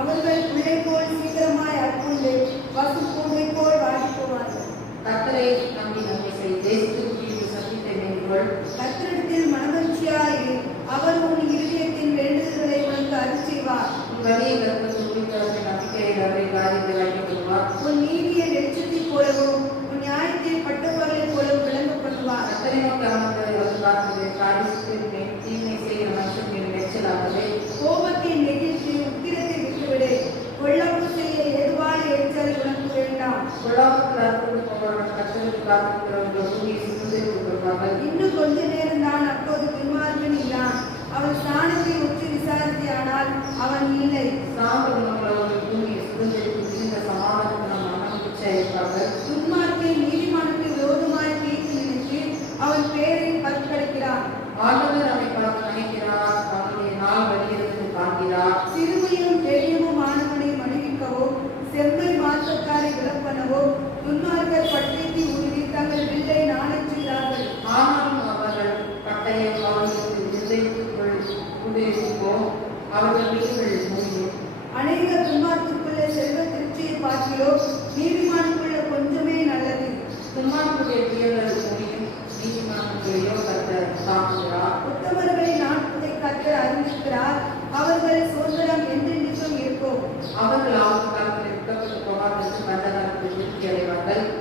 அவர்கள் பிள்ளை போல் சீக்கிரமாய் அற்புண்டு பசுப்பூண்டை போல் வாடி போவார்கள். கர்த்தரிடத்தில் மனமகிழ்ச்சியாயிரு, அவர் உன் இருதயத்தின் வேண்டுதல்களை உனக்கு அருள்செய்வார். உன் நீதியை வெளிச்சத்தைப் போலவும் உன் நியாயத்தை பட்டப்பகலைப் போலவும் விளங்கப் பண்ணுவார். கோபத்தை நெகிழ்த்து உக்கிரத்தை விட்டுவிடு. பொல்லாப்பு செய்ய எதுவான எரிச்சல் உனக்கு வேண்டாம். இன்னும் கொஞ்ச நேரம் தான், அப்போது துன்மார்க்கன் இல்லான். அவன் ஸ்நானத்தை உற்று விசாரித்தானால் அவன் இல்லை. துன்மார்க்கன் நீதிமானுக்கு விரோதமாய் தீர்ப்பு நினைத்து அவன் பேரை பற்கடிக்கிறான். சிறுமையும் பெரியமுமானவனை மன்னிக்கவோ செம்மை மாற்றக்காரை விளப்பனவோ துன்மார்க்கர் பட்டயத்தை உருவி தங்கள் வில்லை நாணச்சுகிறார்கள். அநேக துன்மார்க்குள்ள செல்வ திருச்சியை பார்க்கிறோ நீதிமானுக்குள்ள கொஞ்சமே நல்லது. உத்தமர்களை நாட்டத்தை கர்த்தர் அறிந்திருக்கிறார். அவர்கள் சுதந்திரம் என்றென்றும் இருக்கும்.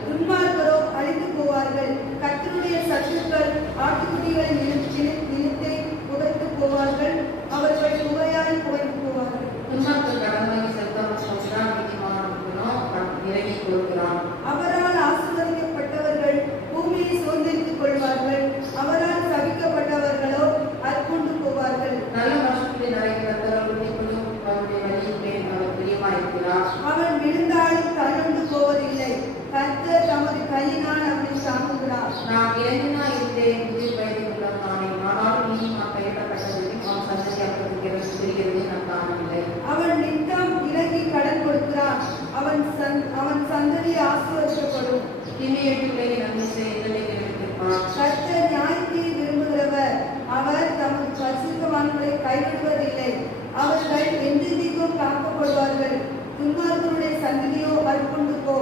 துன்மார்க்கரோ அழிந்து போவார்கள். கர்த்தருடைய சத்துக்கள் ஆட்டுக்குட்டிகளின் நிலத்தை புகைத்து போவார்கள். அவர்கள் புகையாய் புகைத்து போவார்கள். அவரால் ஆசீர்வதிக்கப்பட்டவர்கள் பூமியை சுதந்திரித்துக் கொள்வார்கள். அவரால் சபிக்கப்பட்டவர்களோ அற்புண்டு போவார்கள். அவன் விழுந்தாலும் தள்ளுண்டு போவதில்லை. கர்த்தர் தமது கையினால் அவனை தாங்குகிறார். அவன் நித்தம் இறங்கி கடன் கொடுக்கிறான். அவன் சந்ததி ஆசீர்வதிக்கப்படும். கர்த்தர் நியாயத்தை விரும்புகிறவர். அவர் தமது பரிசுத்தவான்களை கைவிடுவதில்லை. அவர்கள் என்றென்றைக்கும் காக்கப்படுவார்கள். துன்மார்க்கருடைய சந்ததியோ அற்புண்டு போ.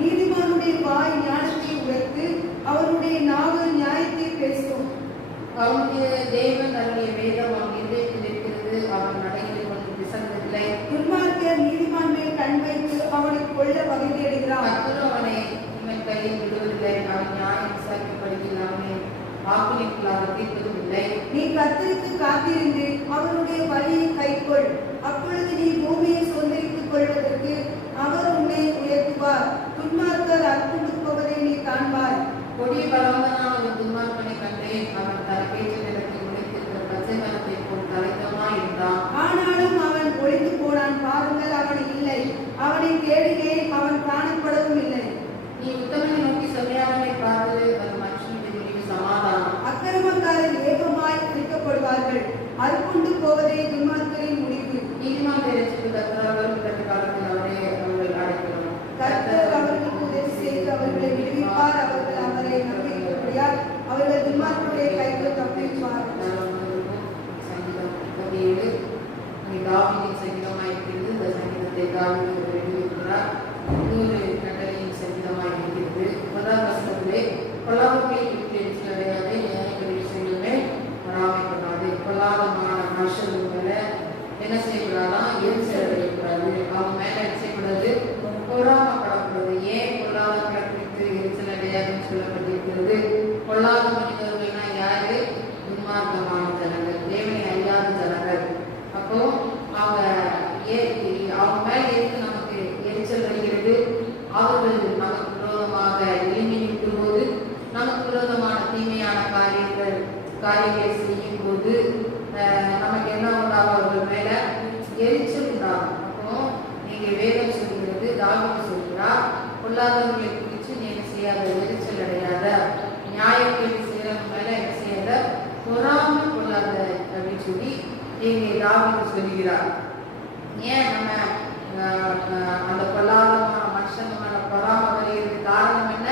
நீதிமானுடைய வாய் ஞானத்தை உரைத்து அவருடைய நாவு நியாயத்தை பேசும். அவனுடைய தேவன் அவருடைய வேதம் அவன் இதயத்தில் இருக்கிறது. அவன் நடைகளில் ஒன்று பிசந்ததில்லை. துன்மார்க்கர் நீதிமான் மேல் கண் வைத்து அவனை கொல்ல வகை தேடுகிறான். அவனை இவன் கையில் விடுவதில்லை. அவன் நியாயம் விசாரிக்கப்படுகிற அவனை வாக்குறுதிகளாக தீர்ப்பதுமில்லை. நீ கர்த்தருக்கு காத்திருந்து அவருடைய வழியை கைக்கொள். அப்பொழுது நீ பூமியை சுதந்திரித்துக் கொள்வதற்கு அவர் உன்னை உயர்த்துவார். துன்மார்க்கர் அற்புண்டு போவதை நீ காண்பாய். கொடிய பலவந்தனான ஒரு துன்மார்க்கனை கண்டேன். அவன் தலைப்பேற்று நிலத்தில் உடைத்திருக்கிற பச்சை மரத்தை போல் தலைத்தமாய் இருந்தான். ஆனாலும் அவன் ஒளிந்து போனான். பாருங்கள், அவன் இல்லை. அவனை தேடினேன், அவன் காணப்படவும் இல்லை. நீ உத்தமனை நோக்கி சரியானவனை பார்த்து அது மனுஷனுடைய முடிவு சமாதானம். அக்கிரமக்காரர் ஏகமாய் பிடிக்கப்படுவார்கள். அற்புண்டு போவதே துன்மார்க்கரின் முடிவு. நீதிமான் தெரிவித்து கர்த்தர் காலத்தில் அவரை அவர்கள் அழைக்கிறோம். கர்த்தர் அவர்களுக்கு உதவி செய்து அவர்களை விடுவிப்பார். அவர்கள் அவரை நம்பிக்கையால் அவர்கள் துன்மார்க்கருடைய கைகள் தப்பிப்பார்கள். சங்கீதம் 37 தாவீதின் சங்கீதமாயிருக்கிறது. இந்த சங்கீதத்தை தாவீது எழுதியிருக்கிறார். இன்னொரு கட்டளையின் சங்கீதமாயிருக்கிறது. முதல் வசனத்திலே பொல்லாதவர்களை விட்டு எரிச்சலடையாதே, நியாயங்களை செய்யுமே பொறாமைப்படாதே. பொல்லாதமான மனுஷன் மேல என்ன செய்யக்கூடாதான்? எரிச்சல் அடையக்கூடாது. அவங்க மேல என்ன செய்யக்கூடாது? பொறாமப்படக்கூடாது. ஏன் பொல்லாதவர்களை குறித்து எரிச்சல் அடையாதுன்னு சொல்லப்பட்டிருக்கிறது? பொல்லாத மனிதர்கள்னா யாரு? துன்மார்க்கமான ஜனங்கள், தேவனை அறியாத ஜனங்கள். அப்போ அவங்க மேல எதுக்கு நமக்கு எரிச்சல் வருகிறது? அவர்கள் நமக்கு விரோதமாக எழுப்பி நிற்கும் போது, நமக்கு விரோதமான தீமையான காரியங்களை செய்யும் போது நமக்கு என்ன உண்டாகும்? அவர்கள் மேல எரிச்சல் உண்டாகும். அப்போ நீங்க வேதம் சொல்கிறது, தாவீது சொல்கிறார், பொல்லாதவர்களை குறித்து நீங்க செய்யாத, எரிச்சல் அடையாத, நியாயத்தை செய்யறவங்க மேல என்ன செய்யாத, பொறாமை கொள்ளாத அப்படின்னு சொல்லி இங்கே தாவீது சொல்கிறார். ஏன் நம்ம அந்த பொல்லாதமான மனுஷங்க மேல பொறாமை வருகிறது? காரணம் என்ன?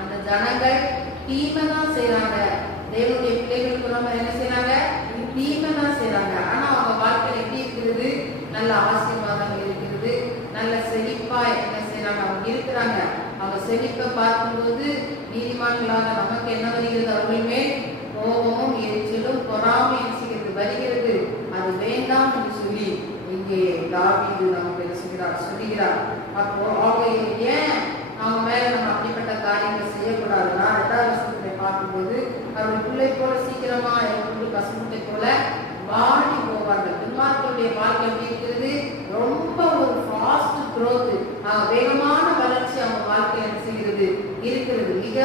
அந்த ஜனங்கள் தீமைதான் செழிக்கிறாங்க. அவங்க செழிப்பை பார்க்கும்போது நீதிமான்களாக நமக்கு என்ன வருகிறது? அவர்கள் மேல் கோபமும் எரிச்சலும் பொறாமை வருகிறது. அது வேண்டாம் என்று சொல்லி இங்கே தாவீது நமக்கு என்ன சொல்கிறார். அப்போ அவங்க ஏன் அவங்க மேல நம்ம அப்படிப்பட்ட காரியங்கள் செய்யக்கூடாதுன்னா 2வது வசனத்தை பார்க்கும்போது அவர்கள் பிள்ளை போல சீக்கிரமா பசுமுட்டை போல வாடி போவார்கள். துன்மார்க்கருடைய வாழ்க்கை எப்படி இருக்கிறது? ரொம்ப ஒரு ஃபாஸ்ட் growth, வேகமான வளர்ச்சி அவங்க வாழ்க்கையில் என்ன செய்கிறது? இருக்கிறது. மிக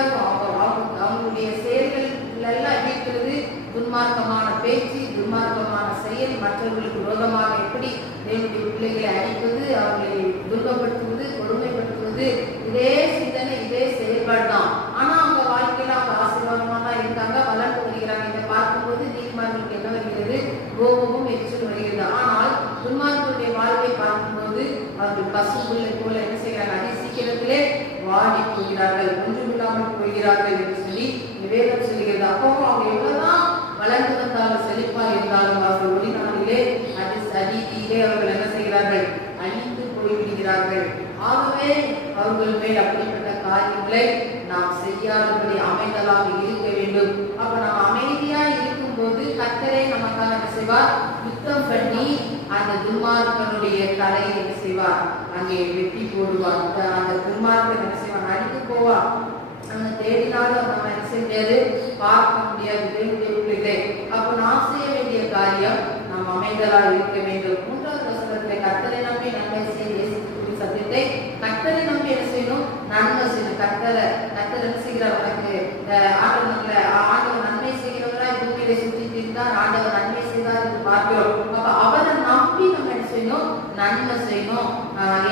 அவங்களுடைய செயல்கள் எல்லாம் எப்படி இருக்கிறது? துன்மார்க்கமான பேச்சு, துன்மார்க்கமான செயல், மற்றவர்களுக்கு விரோதமாக எப்படி தேவனுடைய பிள்ளைகளை அடிப்பது, அவர்களை துன்பப்படுத்துவது, கொடுமைப்படுத்துவது, இதே சிந்தனை, இதே செயல்பாடு தான். ஆனா அவங்க வாழ்க்கையில அவங்க ஆசீர்வாதமா தான் இருக்காங்க, வளர்ந்து வருகிறாங்க. இதை பார்க்கும்போது நீதிமான்களுக்கு என்ன வருகிறது? கோபமும் எரிச்சல் வருகிறது. ஆனால் துன்மார்க்கருடைய வாழ்வை பார்க்கும்போது அவர்கள் பசுப்புல்லை போல என்ன செய்கிறாங்க? அதி சீக்கிரத்திலே வாடி போகிறார்கள், ஒன்றுமில்லாமல் போகிறார்கள் என்று சொல்லி வேதம் சொல்கிறது. அப்போ அவங்க எவ்வளவுதான் வளர்ந்து வந்தாலும் செழிப்பா இருந்தாலும் அவர்கள் ஒளிநாளிலே அநீதியிலே அவர்கள் என்ன செய்கிறார்கள்? அழிந்து போய்விடுகிறார்கள். ஆகவே அவர்கள் மேல் அப்படிப்பட்ட காரியங்களை நாம் செய்யாதபடி அமைதலாக இருக்க வேண்டும். அப்ப நாம் அமைதியா இருக்கும்போது கர்த்தரே நமக்காக என்ன செய்வார்? யுத்தம் பண்ணி அந்த துன்மார்க்கனுடைய தலையை என்ன செய்வார்? அங்கே வெட்டி போடுவார். அந்த துன்மார்க்கன் என்ன செய்வார்? அடித்து போவார். நம்ம தேடினாலும் நம்ம என்ன செய்ய முடியாது, பார்க்க முடியாது தேவனுடைய பிள்ளைகளே. அப்ப நாம் செய்ய வேண்டிய காரியம் நாம் அமைதலாக இருக்க வேண்டும். 3வது வசனத்திலே கர்த்தரை நம்பி நன்மை செய்ய சத்தியத்தை கர்த்தரை நம்பி என்ன செய்யணும்? நன்மை செய்யணும். கர்த்தர் என்ன செய்கிறார்? உனக்கு ஆண்டவர் நன்மை செய்கிறவரா பூமியிலே சுற்றி இருந்தார், ஆண்டவர் நன்மை செய்தார் என்று பார்க்கிறோம். அப்ப அவரை நம்பி நம்ம என்ன செய்யணும்? நன்மை செய்யணும்.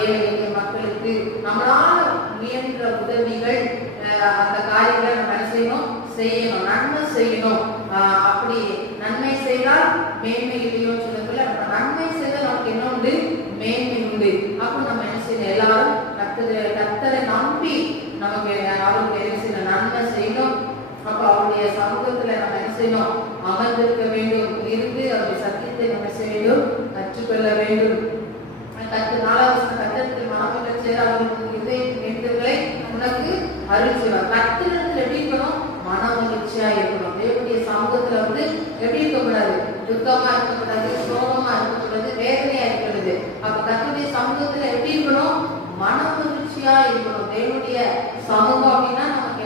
ஏழை எளிய மக்களுக்கு நம்மளால முயன்ற உதவிகள், அந்த காரியங்களை நம்ம என்ன செய்யணும்? செய்யணும், நன்மை செய்யணும். அப்படி நன்மை செய்தால் மேன்மை இல்லையோன்னு சொல்லல, நம்ம நன்மை செய்தால் நமக்கு என்ன உண்டு? மேன்மை உண்டு. அப்போ நம்ம என்ன செய்யணும்? எல்லாரும் கர்த்தரை நம்பி நமக்கு அவருக்கு என்ன செய்யணும்? நன்மை செய்யணும். அப்போ அவருடைய சமூகத்துல நம்ம என்ன செய்யணும்? அமர்ந்திருக்க வேண்டும். இருந்து அவருடைய சத்தியத்தை நம்ம செய்ய வேண்டும், கற்றுக்கொள்ள வேண்டும். 4வது கர்த்தரிடத்தில் மனமகிழ சேர அவர்களுக்கு வேண்டுதல்களை உனக்கு அருள் செய்வார். கர்த்தரிடத்தில் எப்படி இருக்கணும்? மனமகிழ்ச்சியா இருக்கணும். தேவனுடைய சமூகத்துல எப்படி இருக்கக்கூடாது? துக்கமா இருக்கக்கூடாது, சோகமா இருக்கக்கூடாது, வேதனையா இருக்கிறது. அப்ப கர்த்தருடைய சமூகத்துல எப்படி இருக்கணும்? மனமகிழ்ச்சியா இருக்கணும். தேவனுடைய சமூகம் அப்படின்னா நமக்கு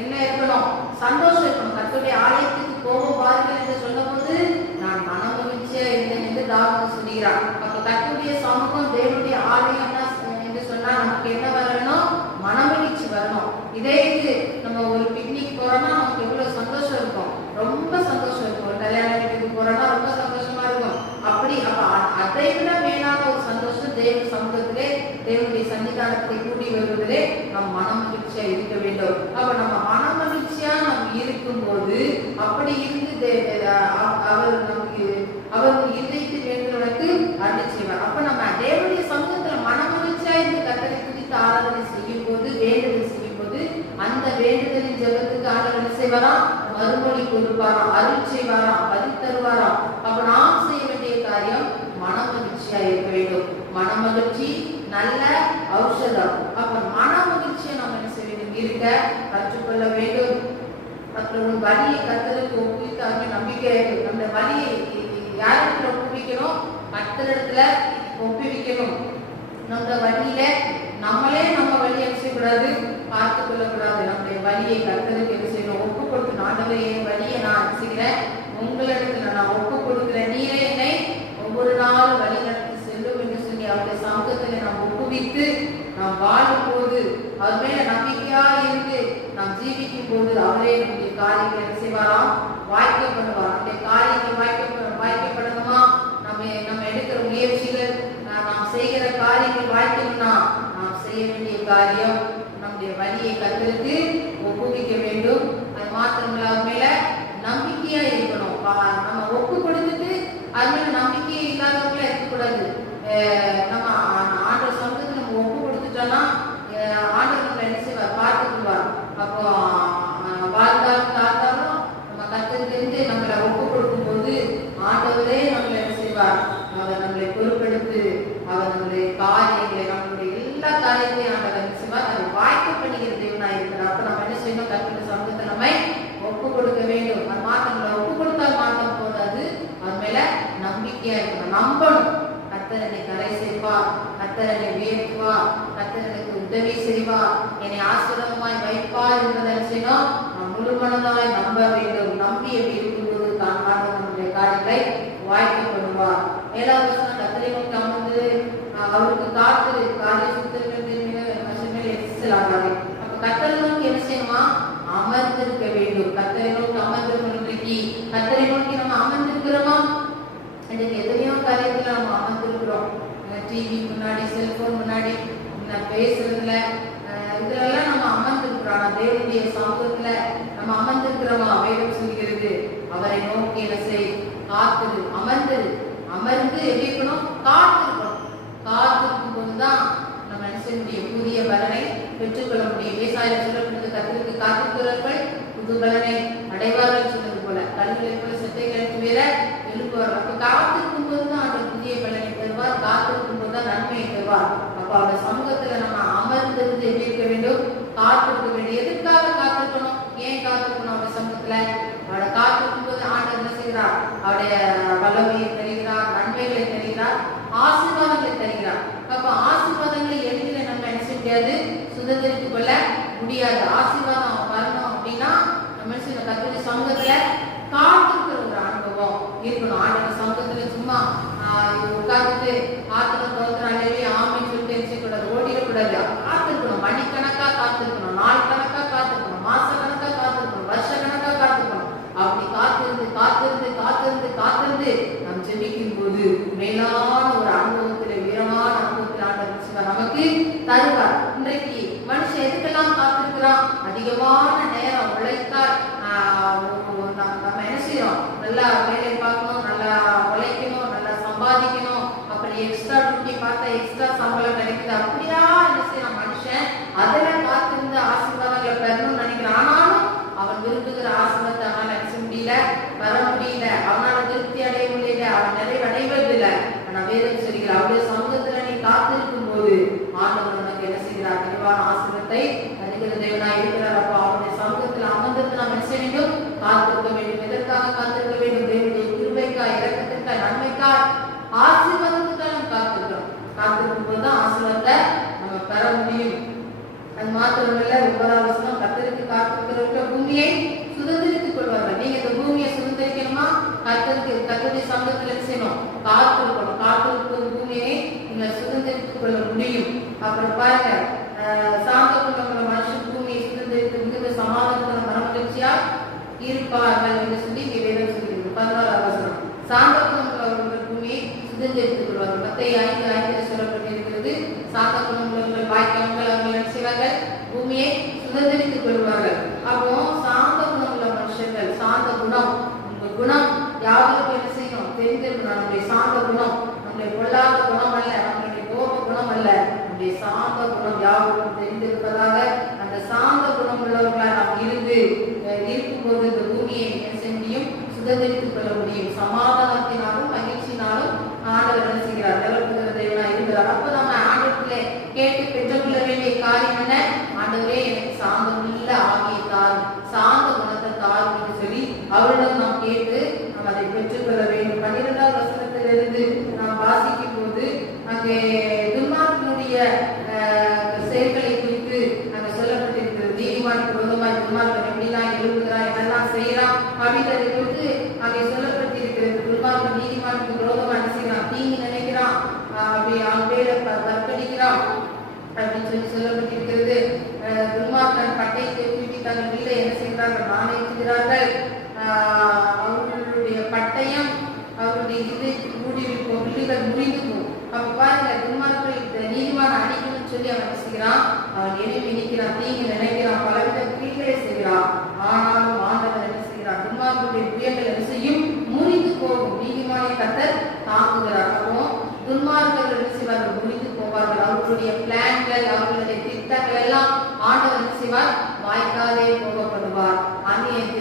என்ன இருக்கணும்? சந்தோஷம் இருக்கணும். கர்த்தருடைய ஆலயத்துக்கு போக பாருங்கள் என்று சொல்லும் போது நான் மனமகிழ்ச்சியா இருந்தேன் என்று தாவீது சொல்கிறார். அப்ப கர்த்தருடைய சமூகம் தேவனுடைய ஆலயம் என்று சொன்னா நமக்கு என்ன வரணும்? மனமகிழ்ச்சி வரணும். இதே இது நம்ம ஒரு பிக்னிக் போறோம்னா நமக்கு எவ்வளவு சந்தோஷம் இருக்கும், ரொம்ப சந்தோஷம் இருக்கும். கல்யாண வீட்டுக்கு போறோம்னா ரொம்ப சந்தோஷமா இருக்கும். அப்படி அப்ப அதை விட மேலான ஒரு சந்தோஷம் தேவ சமூகத்திலே, தேவனுடைய சன்னிதானத்தை கூடி வருவதிலே நம் மனமகிழ்ச்சியா இருக்க வேண்டும். அப்ப நம்ம மனமகிழ்ச்சியா நம்ம இருக்கும்போது அப்படி இருந்து அவர் இதயத்தில் வேண்டுவதற்கு அருள் செய்வார். அப்ப நம்ம தேவனுடைய சமூகத்துல மனமகிழ்ச்சியா இருந்து கர்த்தரை துதித்து ஆராதனை செய்யும் போது, வேண்டுதல் செய்யும் போது, அந்த வேண்டுதலின் ஜெபத்துக்கு ஆண்டவர் என்ன செய்வாராம்? மறுமொழி கொடுப்பாராம், அருள் செய்வாராம், பதில் தருவாராம். அப்ப நாம் செய்ய வேண்டிய காரியம் மனமகிழ்ச்சியா இருக்க வேண்டும். மனமகிழ்ச்சி நல்ல ஔஷதம். அப்ப மனமகிழ்ச்சியை நம்ம என்ன செய்ய வேண்டும்? இருக்க கற்றுக்கொள்ள வேண்டும். அப்புறம் வலியை கர்த்தருக்கு ஒப்புவித்து நம்பிக்கை, அந்த வலியை யாரிடத்துல ஒப்புவிக்கணும்? கர்த்தரிடத்துல ஒப்புவிக்கணும். நம்ம வழியில நம்மளே நம்ம வழியை என்ன செய்யக்கூடாது? பார்த்து கொள்ளக்கூடாது. நம்முடைய வழியை கர்த்தருக்கு என்ன செய்யணும்? ஒப்பு கொடுத்து, ஆண்டவரே என் வழியை நான் செய்கிறேன், உங்களிடத்துல நான் ஒப்பு கொடுக்கிறேன், நீரே என்னை ஒவ்வொரு நாளும் வழி நடத்தி செல்லும் என்று சொல்லி அவருடைய சமூகத்துல நாம் ஒப்புவித்து நாம் வாழும் போது, அவர் மேல நம்பிக்கையா இருந்து நாம் ஜீவிக்கும் போது அவரே நம்முடைய காரியங்களை என்ன செய்வாராம்? வாய்க்கப்படுவார். நம்முடைய காரியங்கள் வாய்க்கப்படணுமா? நம்ம எடுக்கிற முயற்சிகள், நாம் செய்கிற காரியங்கள் வாய்க்கணும்னா நாம் செய்ய வேண்டிய காரியம் நம்முடைய வழியை கர்த்தருக்கு ஒப்புவிக்க வேண்டும். அது மாத்திரமில்ல, அவர் மேல நம்பிக்கையா இருக்கணும். நம்ம ஒப்பு கொடுத்துட்டு அது மேல நம்பிக்கை இல்லாதவங்கள இருக்கக்கூடாது. நம்ம ஆண்டவர் சமூகத்துக்கு நம்ம ஒப்பு கொடுத்துட்டோம்னா ஆண்டவர் நம்மளை என்ன செய்வார்? பார்த்துக்குவார். அப்போ வாழ்ந்தாலும் தாத்தாலும் நம்ம கர்த்தருக்கு நம்மளை ஒப்பு கொடுக்கும் போது ஆண்டவரே நம்மளை என்ன செய்வார்? அவர் நம்மளை பொறுப்பெடுத்து அவர் நம்முடைய காரியங்களை, நம்மளுடைய எல்லா காரியத்தையும் ஆண்டவர் என்ன செய்வார்? கர்த்தர் என்னை உயர்த்துவார், கர்த்தர் எனக்கு உதவி செய்வார், என்னை ஆசீர்வாதமாய் வைப்பார் என்பதை செய்யணும். நாம் முழு மனதாய் நம்ப வேண்டும். நம்பி எப்படி இருக்கும்போது தான் நம்முடைய காரியங்களை வாய்க்க பண்ணுவார். 7வது வசனம், கர்த்தரை நோக்கி அமர்ந்து அவருக்கு காத்து காரிய சுத்தங்கள் எரிச்சலாகாது. அப்ப கர்த்தரை நோக்கி என்ன செய்யணுமா? அமர்ந்திருக்க வேண்டும். கர்த்தரை நோக்கி அமர்ந்திருக்கணும். இன்றைக்கு கர்த்தரை நோக்கி நம்ம அமர்ந்திருக்கிறோமா? இன்னைக்கு எத்தனையோ காரியத்துல நம்ம அமர்ந்திருக்கிறோம். டிவி முன்னாடி, செல்போன் முன்னாடி பேசுறதுல இதுல எல்லாம் நம்ம அமர்ந்திருக்கிறோம். தேவனுடைய சமூகத்துல நம்ம அமர்ந்திருக்கிறோமா? வேதம் சொல்கிறது, அவரை நோக்கி என்ன செய்? காத்துரு, அமர்ந்துரு. அமர்ந்து எப்படி இருக்கணும்? காத்திருக்கணும். காத்திருக்கும் போதுதான் நம்ம மனுஷனுடைய புதிய பலனை பெற்றுக்கொள்ள முடியும். விவசாயம் சொல்லப்படுது, கத்திற்கு காத்திருக்கிறவர்கள் புது பலனை அடைவார்கள் சொன்னது போல, கல்விகளை போல சட்டை கிளம்பி வேற எழுப்புவார். அப்ப காத்திருக்கும் போதுதான் அந்த புதிய பலனை தருவார். காத்திருக்கும் போதுதான் நன்மையை தருவார். அப்ப அவருடைய சமூகத்துல நம்ம அமர்ந்திருந்து எப்படி இருக்க வேண்டும்? காத்திருக்க வேண்டும். எதுக்காக காத்திருக்கணும்? ஏன் காத்திருக்கணும்? அவருடைய சமூகத்துல அவரை காத்திருக்கும் போது ஆண்டவர் என்ன செய்கிறார்? அவருடைய வல்லமையை தருகிறார், நன்மைகளை தருகிறார், ஆசீர்வாதங்களை தருகிறார். அப்ப ஆசீர்வாதங்களை எளிதில் நம்ம என்ன செய்ய முடியாது? சுதந்திரித்துக் கொள்ள முடியாது. ஆசீர்வாதம் வரணும் அப்படின்னா நம்ம கர்த்தருடைய சமூகத்துல காத்திருக்கிற ஒரு அனுபவம் இருக்கணும். ஆண்டவர் சமூகத்துல சும்மா உட்கார்ந்துட்டு ஆத்திரம் தோத்துறாங்க ஆமைன்னு சொல்லிட்டு எரிச்சக்கூடாது, ஓடிடக்கூடாது. காத்திருக்கணும். மணிக்கணக்கா காத்திருக்கணும், நாள் கணக்கா காத்திருக்கணும், மாச கணக்கா காத்திருக்கணும், வருஷ கணக்கா காத்திருக்கணும். அப்படி காத்திருந்து காத்திருந்து காத்திருந்து காத்திருந்து நாம் ஜெபிக்கும் போது மேலான ஒரு அனுபவத்துல, உயரமான அனுபவத்தில் ஆண்டவர் நமக்கு தருவார். இன்றைக்கு மனுஷன் எதுக்கெல்லாம் காத்திருக்கிறான்? அதிகமான நேரம் உழைத்தால் நம்ம என்ன செய்யறோம்? நல்லா வேலை பார்க்கணும், நல்லா உழைக்கணும், நல்லா சம்பாதிக்கணும், அப்படி எக்ஸ்ட்ரா டியூட்டி பார்த்தா எக்ஸ்ட்ரா சம்பளம் கிடைக்குது. அப்படியா என்ன செய்யறான் மனுஷன்? அதில் காத்திருந்து ஆசீர்வாதங்களை பெறணும்னு நினைக்கிறான். ஆனாலும் அவன் விரும்புகிற ஆசீர்வாதத்தை அவனால் நினைச்ச முடியல, பெற முடியல, அவனால் திருப்தி அடைய முடியல, அவன் நிறைவடைவதில்லை. ஆனா வேதம் சொல்கிறார், அவருடைய சமூகத்துல நீ காத்திருக்கும் போது ஆண்டவர் உனக்கு என்ன செய்கிறார்? நிறைவான ஆசீர்வாதத்தை தருகிற தேவனாய் இருக்கிறார். அப்ப அவருடைய சமூகத்தில் அமர்ந்திருந்து நாம் என்ன செய்ய வேண்டும்? காத்திருக்க வேண்டும். எதற்காக காத்திருக்க வேண்டும்? தேவனுடைய கிருபைக்காய், இரக்கத்திற்காய், நன்மைக்காய், ஆசீர்வாதத்துக்காக நாம் காத்திருக்கிறோம். காத்திருக்கும் போதுதான் ஆசீர்வாதத்தை நம்ம பெற முடியும். அது மாத்திரமல்ல, 9வது வசனம், கர்த்தருக்கு காத்திருக்கிறவர்கள் பூமியை சுதந்திரித்துக் கொள்வார்கள். நீங்க இந்த பூமியை சுதந்திரிக்கணுமா? கர்த்தருடைய சமூகத்தில் என்ன செய்யணும்? காத்திருக்கணும். காத்திருக்கும் பூமியை நீங்க சுதந்திரித்துக் கொள்ள முடியும். அப்புறம் பாருங்க, சாந்த குணமுள்ள மனுஷன் பூமியை சுதந்திரித்து மிகுந்த சமாதானத்துடன் மனமகிழ்ச்சியா இருப்பார்கள் என்று சொல்லி வேதம் சொல்கிறது. 11வது வசனம், சாந்த குணமுள்ளவர்கள் பூமியை சுதந்திரித்துக் கொள்வார்கள். மத்தேயு 5:5 சொல்லப்பட்டிருக்கிறது, சாந்த குணமுள்ளவர்கள் வாய்க்காமல் அவர்கள் செய்வார்கள், பூமியை சுதந்திரித்துக் கொள்வார்கள். அப்போ சாந்த குணமுள்ள மனுஷர்கள், சாந்த குணம், உங்க குணம் யாருக்கு என்ன செய்யணும்? தெரிந்திருக்கணும். நம்முடைய சாந்த குணம் நம்முடைய பொல்லாத குணம் அல்ல, நம்முடைய கோப குணம் அல்ல, நம்முடைய சாந்த குணம் யாருக்கும் தெரிந்திருப்பதாக அந்த சாந்த குணம் உள்ளவர்களாக நாம் இருக்கும்போது இந்த பூமியை என்ன செய்ய முடியும்? சுதந்திரித்துக் கொள்ள முடியும். சமாதானத்தினாலும் மகிழ்ச்சினாலும் ஆண்டவர் என்ன செய்கிறார்? நிலவுகிற தேவனா இருக்கிறார். அப்ப நம்ம ஆண்டவர்களே கேட்டு பெற்றுக்கொள்ள வேண்டிய காரியம் என்ன? ஆண்டவரே எனக்கு சாந்தமுள்ள ஆகிய தாரும், சாந்த குணத்தை தாரும் என்று சொல்லி அவரிடம் நாம் கேட்டு நாம் அதை பெற்றுக்கொள்ள வேண்டும். 12வது வசனத்திலிருந்து நாம் வாசிக்கும் போது அங்கே துன்மார்க்கனுடைய செயல்களை குறித்து அங்கே சொல்லப்பட்டிருக்கிறது. நீதிமானுக்கு விரோதமாய் துன்மார்க்கன் எப்படிலாம் எழுதுகிறான், என்னெல்லாம் செய்யறான் அப்படின்றதை குறித்து அங்கே சொல்லப்பட்டிருக்கிறது. துன்மார்க்கன் நீதிமானுக்கு விரோதமா என்ன செய்யறான்? தீங்கி நினைக்கிறான், அப்படி அவன் பேரை தற்கடிக்கிறான் அப்படின்னு சொல்லப்பட்டிருக்கிறது. துன்மார்க்கன் பட்டை திருப்பி தங்கள் வீட்டை என்ன செய்கிறார்கள்? நாணயிக்கிறார்கள். அவர்களுடைய பட்டயம் அவருடைய இதயத்தில் மூடியிருக்கும், வில்லுகள் முறிந்துக்கும். அப்ப பாருங்க, துன்மார்க்கர்கள் நீதிமான அடிக்கணும்னு சொல்லி அவன் என்ன செய்கிறான்? அவன் எழுப்பி நிற்கிறான், தீங்கு நினைக்கிறான், பலவித கிரிகளை செய்கிறான். ஆனாலும் ஆண்டவர் என்ன செய்கிறான்? துன்மார்க்கருடைய புயல்கள் என்ன செய்யும்? முறிந்து போகும். நீதிமான கர்த்தர் தாங்குகிறார். அப்போ துன்மார்க்கர்கள் என்ன செய்வார்கள்? முறிந்து போவார்கள். அவர்களுடைய பிளான்கள், அவர்களுடைய திட்டங்கள் எல்லாம் ஆண்டவர் என்ன செய்வார்? வாய்க்காலே போகப்படுவார்.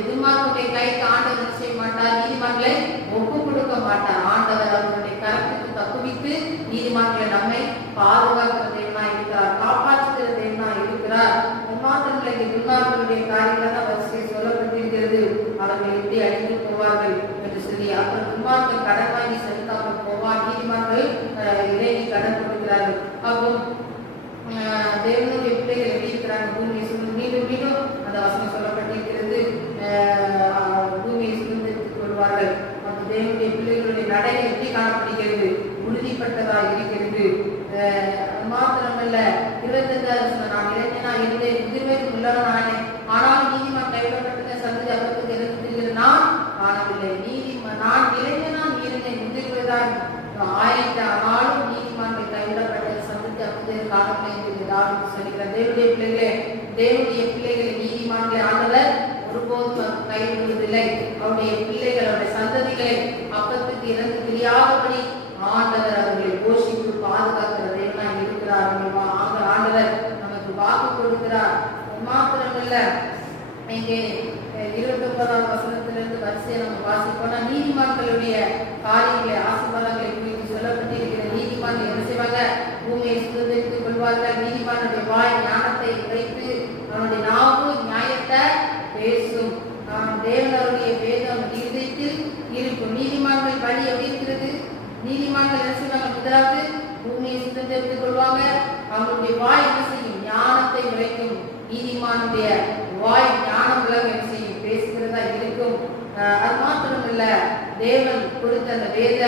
துன்மார்க்கருடைய கைக்கு ஆண்டவர் என்ன செய்ய மாட்டார்? நீதிமான்களை ஒப்பு கொடுக்க மாட்டார். ஆண்டவர் அவர்களுடைய கரத்துக்கு தப்புவித்து நீதிமான்களை நம்மை பாதுகாக்கிற தேவனா இருக்கிறார், காப்பாற்றுகிற தேவனா இருக்கிறார். மாத்திரங்களை துன்மார்க்கருடைய காரியங்கள் தான் வரிசை சொல்லப்பட்டிருக்கிறது. அவர்கள் எப்படி அழிந்து போவார்கள் என்று சொல்லி. அப்புறம் துன்மார்க்கர் கடன் வாங்கி செலுத்தாமல் போவார், நீதிமான்கள் இறைவி கடன் கொடுக்கிறார்கள். அப்போ தேவனுடைய பிள்ளைகள் எப்படி இருக்கிறாங்க? பூமியை சுமந்து மீண்டும் மீண்டும் அந்த வசனம் சொல்லப்பட்டிருக்கிறது. பூமியை சுமந்தெடுத்துக் கொள்வார்கள். மற்றும் தேவனுடைய பிள்ளைகளுடைய நடைகள் எப்படி காணப்படுகிறது? உறுதிப்பட்டதாக இருக்கிறது. மாத்திரமல்ல 25 நான் இளைஞனா இருந்தேன், முதிர்வயது உள்ளவனானே, ஆனால் நீதிமான் கைவிடப்பட்ட சந்ததி அப்பத்துக்கு இறந்து நான் காணவில்லை. நான் இளைஞனா இருந்தேன், முதிர்வயதான் ஆயிட்ட, ஆனாலும் நீதிமான்கள் கைவிடப்பட்ட சந்ததி அப்போது காணவில்லை என்று தாவீது சொல்கிறார். தேவனுடைய பிள்ளைகளை நீதிமான்களை ஆண்டவர் ஒருபோதும் கைவிடுவதில்லை. அவருடைய பிள்ளைகள், அவருடைய சந்ததிகளை அப்பத்துக்கு இறந்து தெரியாதபடி ஆண்டவர் அவர்களை போஷித்து பாதுகாக்கிற தேவனாய் இருக்கிறார். ஆண்டவர் நமக்கு வாக்கு கொடுக்கிறார். மாத்திரமல்ல, இங்கே 29ஆம் வசனத்திலிருந்து வரிசையை நம்ம வாசிப்போம்னா, நீதிமான்களுடைய காரியங்களை, ஆசீர்வாதங்களை குறித்து சொல்லப்பட்டிருக்கிற. நீதிமான்கள் என்ன செய்வாங்க? பூமியை சுதந்திரித்துக் கொள்வார்கள். நீதிமானுடைய வாய் ஞானத்தை உரைத்து, அவனுடைய நாவு நியாயத்தை பேசும். தேவனுடைய வேதம் இருதயத்தில் இருக்கும். நீதிமான்கள் வழி எப்படி இருக்கிறது? நீதிமான்கள் என்ன செய்வாங்க? முதலாவது பூமியை சுதந்திரித்துக் கொள்வாங்க. அவங்களுடைய வாய் என்ன செய்யும்? ஞானத்தை உரைக்கும். நீதிமானுடைய வாய் ஞானம் உலக என்ன செய்யும்? பேசுகிறதா இருக்கும். அது மாத்திரமில்ல, தேவன் கொடுத்த அந்த வேத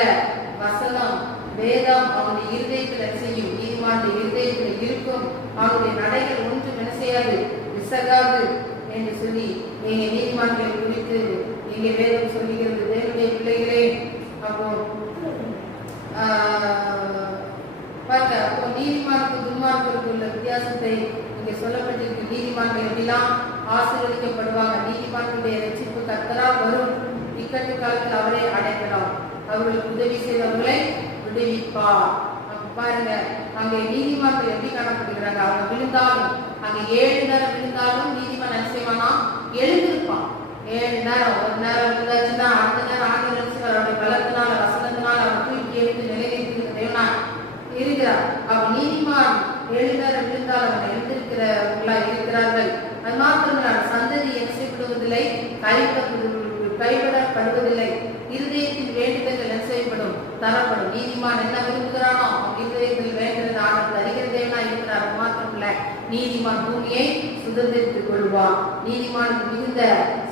வசனம், வேதம் அவனுடைய இருதயத்தில் என்ன செய்யும்? நீதிமானுடைய இருதயத்தில் இருக்கும். அவனுடைய நடைகள் ஒன்றும் என்ன செய்யாது? விசகாது என்று சொல்லி நீங்க நீதிமான்களை குறித்து இங்கே வேதம் சொல்லுகிறது. தேவனுடைய பிள்ளைகளே, அப்போ பாருங்க, அப்போ நீதிமானுக்கு துன்மார்க்கருக்கு உள்ள வித்தியாசத்தை இங்கே சொல்லப்பட்டிருக்கு. நீதிமான்கள் எப்படிலாம் ஆசீர்வதிக்கப்படுவாங்க? நீதிமான்களுடைய ரட்சிப்பு கர்த்தரால் வரும். இக்கட்டு காலத்தில் அவரை அடைக்கலாம். அவர்களுக்கு உதவி செய்தவர்களை விடுவிப்பார். அப்ப பாருங்க, அங்கே நீதிமான்கள் எப்படி காணப்படுகிறாங்க? அவங்க விழுந்தாலும், அங்க 7 நேரம் விழுந்தாலும் நீதிமான் என்ன செய்வானா? எழுந்திருப்பான். 7 நேரம், ஒரு நேரம் விழுந்தாச்சுன்னா அடுத்த நேரம் ஆண்டு அவருடைய பலத்தினால, வசனத்தினால அவர் தூக்கி எடுத்து நிலைநிறுத்தினா இருக்கிறார். அப்ப நீதிமான் 7 நேரம் விழுந்தால் அவர்கள் எழுந்திருக்கிறவர்களா இருக்கிறார்கள். அது மாத்திரமல்ல, சந்ததி என்ன செய்யப்படுவதில்லை? கைவிடப்படுவதில்லை. இருதயத்தில் வேண்டுதல்கள் என்ன செய்யப்படும்? தரப்படும். நீதிமான் என்ன விரும்புகிறானோ இருதயத்தில் வேண்டுதல் ஆண்டவர் தருகிற தேவனா இருக்கிறார். மாத்திரமல்ல, நீதிமான் பூமியை சுதந்திரித்துக் கொள்வார். நீதிமானுக்கு மிகுந்த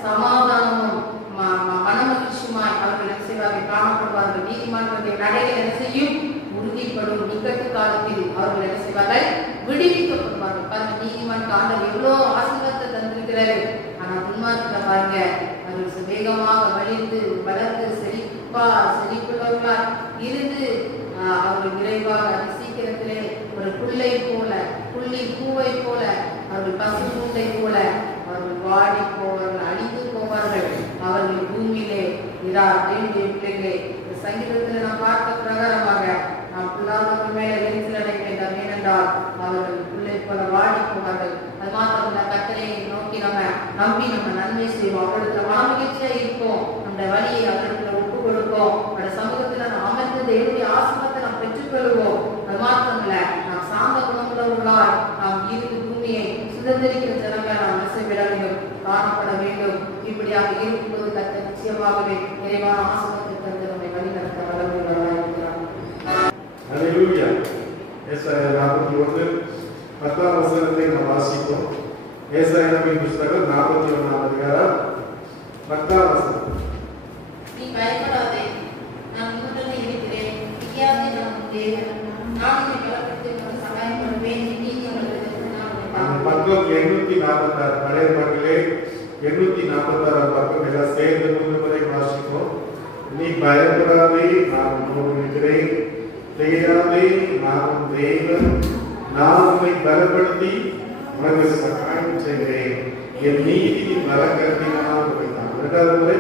சமாதானமும் மனமகிழ்ச்சியுமாய் அவர்கள் என்ன செய்வார்கள்? காணப்படுவார்கள். நீதிமான்களுடைய நடைகள் என்ன செய்யும்? உறுதிப்படும். இக்கட்டு காலத்தில் அவர்கள் என்ன செய்வார்கள்? விடுவிக்கப்படுவார்கள். பாருங்க, நீதிமான் ஆண்டவர் எவ்வளவு ஆசீர்வாதத்தை தந்திருக்கிறாரு. ஆனா துன்மார்க்கத்தை பாருங்க, அவர்கள் வேகமாக வலிந்து வளர்ந்து செழிப்புள்ளவர்களா இருந்து அவர்கள் விரைவாக சீக்கிரத்திலே ஒரு புள்ளை போல, புள்ளி பூவை போல, அவர்கள் பசு பூண்டை போல அவர்கள் வாடி போவார்கள், அழிந்து போவார்கள். அவர்கள் பூமியிலே பிள்ளைகளே, இந்த சங்கீதத்தில் நாம் பார்த்த பிரகாரமாக நாம் புல்லாதவர்கள் மேல எரிச்சல் அடைய வேண்டாம். ஏனென்றால் அவர்கள் பிள்ளை போல வாடி போவார்கள். அது மாத்திரம் கர்த்தரை நோக்கி நம்ம நம்பி நம்ம நன்மை செய்வோம். அவர்களுக்கு மனமகிழ்ச்சியா இருப்போம். நம்முடைய வழியை அவர்களுக்கு ஒப்பு கொடுப்போம். அவருடைய சமூகத்தில் நாம் அமர்ந்து தேவனுடைய ஆசீர்வாதத்தை நாம் பெற்றுக்கொள்வோம். அது மாத்திரமல்ல, நாம் சார்ந்த குணமுள்ளவர்களால் நாம் இருந்து பூமியை சுதந்திரிக்கிற ஜனங்கள் நாம் விட வேண்டும், காணப்பட வேண்டும். இப்படியாக இருக்கும்போது கர்த்தர் நிச்சயமாகவே நிறைவான ஆசீர்வாதத்தை தந்து நம்மை வழி நடத்த வல்லமையுள்ளவராக இருக்கிறார். ஹல்லேலூயா. ஏசாயா 41 10ஆம் வசனத்தை நாம் வாசிப்போம். ஏசாயாவின் புத்தகம் 41ஆம் அதிகாரம் 10ஆம் வசனம். நீ பயப்படாதே, நான் உன்னுடனே இருக்கிறேன். தியாகி நான் உன் தேவன். நான் உன்னை பலப்படுத்தி உனக்கு சகாயம் பண்ணுவேன். நீ உங்களுக்கு பக்கம் 846 பழைய பாட்டிலே 846 பக்கம் எல்லாம் சேர்ந்து 3 முறை வாசிப்போம். நீ பயப்படாதே, நான் உன்னோடு இருக்கிறேன். திகையாதே, நான் உன் தேவன். நான் உன்னை பலப்படுத்தி உனக்கு சகாயம் செய்கிறேன். என் நீதியின் வலக்கரத்தினால் உரைத்தான். 2வது முறை,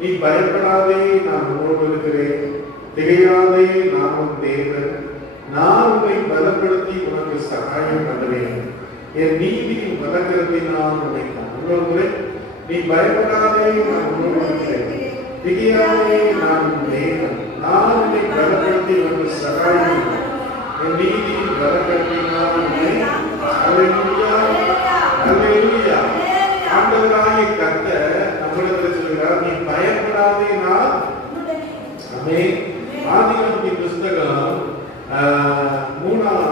நீ பயப்படாதே, நான் உன்னோடு இருக்கிறேன். திகையாதே, நான் உன் தேவன். நான் உன்னை பலப்படுத்தி உனக்கு சகாயம் பண்ணுவேன். என் நீதியின் வலக்கரத்தினால் உரைத்தான். 3வது முறை, நீ பயப்படாதே, நான் உன்னோடு இருக்கிறேன். திகையாதே, நான் உன் தேவன். நான் உன்னை பலப்படுத்தி உனக்கு சகாயம் என் நீதியின் வலக்கரத்தினால் உன்னை. ஹல்லேலூயா, ஹல்லேலூயா. ஆண்டவராகிய கர்த்தர் நம்மிடத்தில் சொல்கிறார், நீ பயப்படாதே, நான். ஆமென். ஆதியாகமத்தின் புத்தகம் 3ஆம்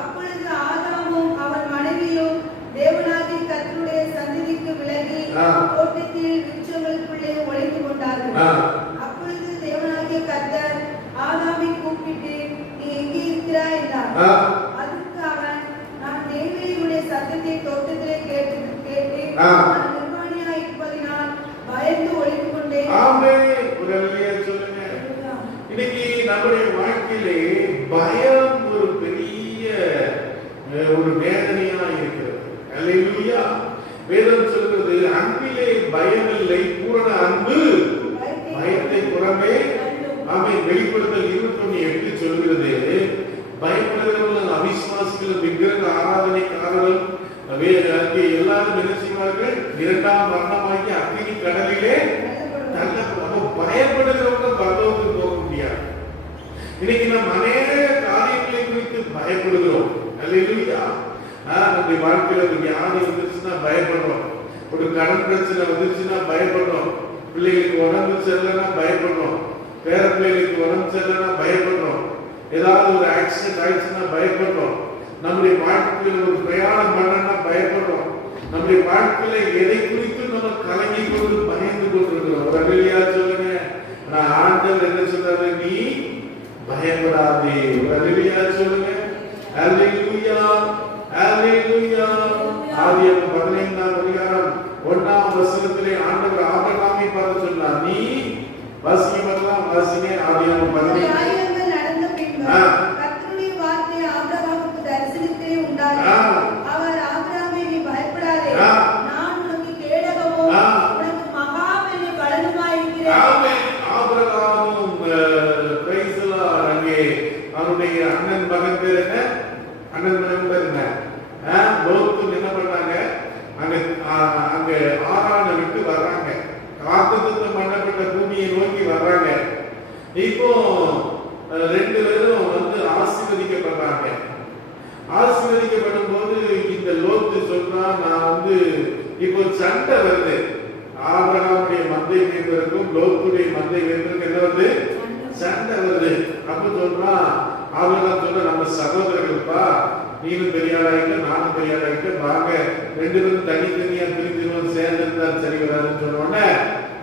அப்பொழுது ஆதாமும் அவன் மனைவியும் தேவனாகிய கர்த்தருடைய சந்நிதிக்கு விலகி தோட்டத்தில் விருட்சங்களுக்குள்ளே ஒளிந்து கொண்டார்கள். அப்பொழுது தேவனாகிய கர்த்தர் ஆதாமை கூப்பிட்டு, நீ எங்கே இருக்கிறாய் என்றார். அதற்கு அவன், நான் தேவனுடைய சத்தத்தை தோட்டத்திலே கேட்டு நான் நிர்வாணியா இருப்பதினால் பயந்து ஒளிந்து கொண்டேன். சொல்லுங்க. இன்னைக்கு நம்முடைய வாழ்க்கையிலே பயம் ஒரு பெரிய ஒரு வேதனையா இருக்கிறது. அல்லேலூயா. வேதம் சொல்கிறது, அன்பிலே பயம் இல்லை, பூரண அன்பு பயத்தை புறமே. ஆமென். வெளிப்படுத்தல் 21:8 சொல்கிறது, பயப்படுகிறவர்கள் அவிசுவாசிகள், விக்கிரக ஆராதனைக்காரர்கள் அங்கே எல்லாரும் என்ன செய்வார்கள்? இரண்டாம் மரணமாகி அக்கினி கடலிலே தள்ளப்படும். பயப்படுகிறவங்க பரலோகத்துக்கு போக முடியாது. இன்னைக்கு நாம் அநேக காரியங்களை குறித்து பயப்படுகிறோம். அல்லேலூயா. நம்முடைய வாழ்க்கையில ஒரு வியாதி வந்துருச்சுன்னா பயப்படுறோம், ஒரு கடன் பிரச்சனை வந்துருச்சுன்னா பயப்படுறோம், பிள்ளைகளுக்கு உடம்பு சரியில்லைன்னா பயப்படுறோம், பேர பிள்ளைகளுக்கு உடம்பு சரியில்லைன்னா பயப்படுறோம், ஏதாவது ஒரு ஆக்சிடென்ட் ஆயிடுச்சுன்னா பயப்படுறோம், நம்முடைய வாழ்க்கையில ஒரு பிரயாணம் பண்ணா பயப்படுறோம், நம்முடைய வாழ்க்கையில எதை குறித்து நம்ம கலங்கி கொண்டு பயந்து கொண்டிருக்கிறோம். ஒரு அல்லேலூயா சொல்லுங்க. நான் ஆண்டவர் என்ன சொல்றாரு? நீ பயப்படாதே. ஒரு அல்லேலூயா சொல்லுங்க. அல்லேலூயா, அல்லேலூயா. ஆதியாகமம் 15ஆம் அதிகாரம் 1ஆம் வசனத்திலே ஆண்டவர் ஆபிரகாமை பார்த்து சொன்னார், நீ வாசிக்கலாம், வாசிங்க. ஆதியாகமம் 15. நடந்த பின்பு கர்த்தருடைய வார்த்தை ஆபிரகாமுக்கு தரிசனத்திலே உண்டாயிற்று. அவர் ஆபிரகாமே, நீ பயப்படாதே, நான் உனக்கு கேடகமும் உனக்கு மகா பெரிய பலனுமாய் இருக்கிறேன். ஆமென். ஆபிரகாமும் பிரைஸ் தி லார்ட். அங்கே அவருடைய அண்ணன் மகன் பேர் என்ன? அண்ணன் மகன் பேர் என்ன? லோத்து என்ன பண்ணாங்க? அங்க ஆரானை விட்டு வர்றாங்க, வாக்குத்தத்தம் பண்ணப்பட்ட பூமியை நோக்கி வர்றாங்க. இப்போ ரெண்டு பேரும் வந்து ஆசீர்வதிக்கப்படுறாங்க. ஆசீர்வதிக்கப்படும் போது இந்த லோத்து சொல்றா, நான் வந்து இப்போ சண்டை வருது. ஆபிரகாமுடைய மந்தை வேந்தருக்கும் லோத்துடைய மந்தை வேந்தருக்கும் என்ன வருது? சண்டை வருது. அப்ப சொல்றா, ஆபிரகாம் சொல்ற, நம்ம சகோதரர்கள்ப்பா, நீனும் பெரிய ஆளாயிட்ட, நானும் பெரிய ஆளாயிட்ட, வாங்க ரெண்டு பேரும் தனித்தனியா பிரிஞ்சிருவோம், சேர்ந்திருந்தா சரி வராதுன்னு சொன்னோடனே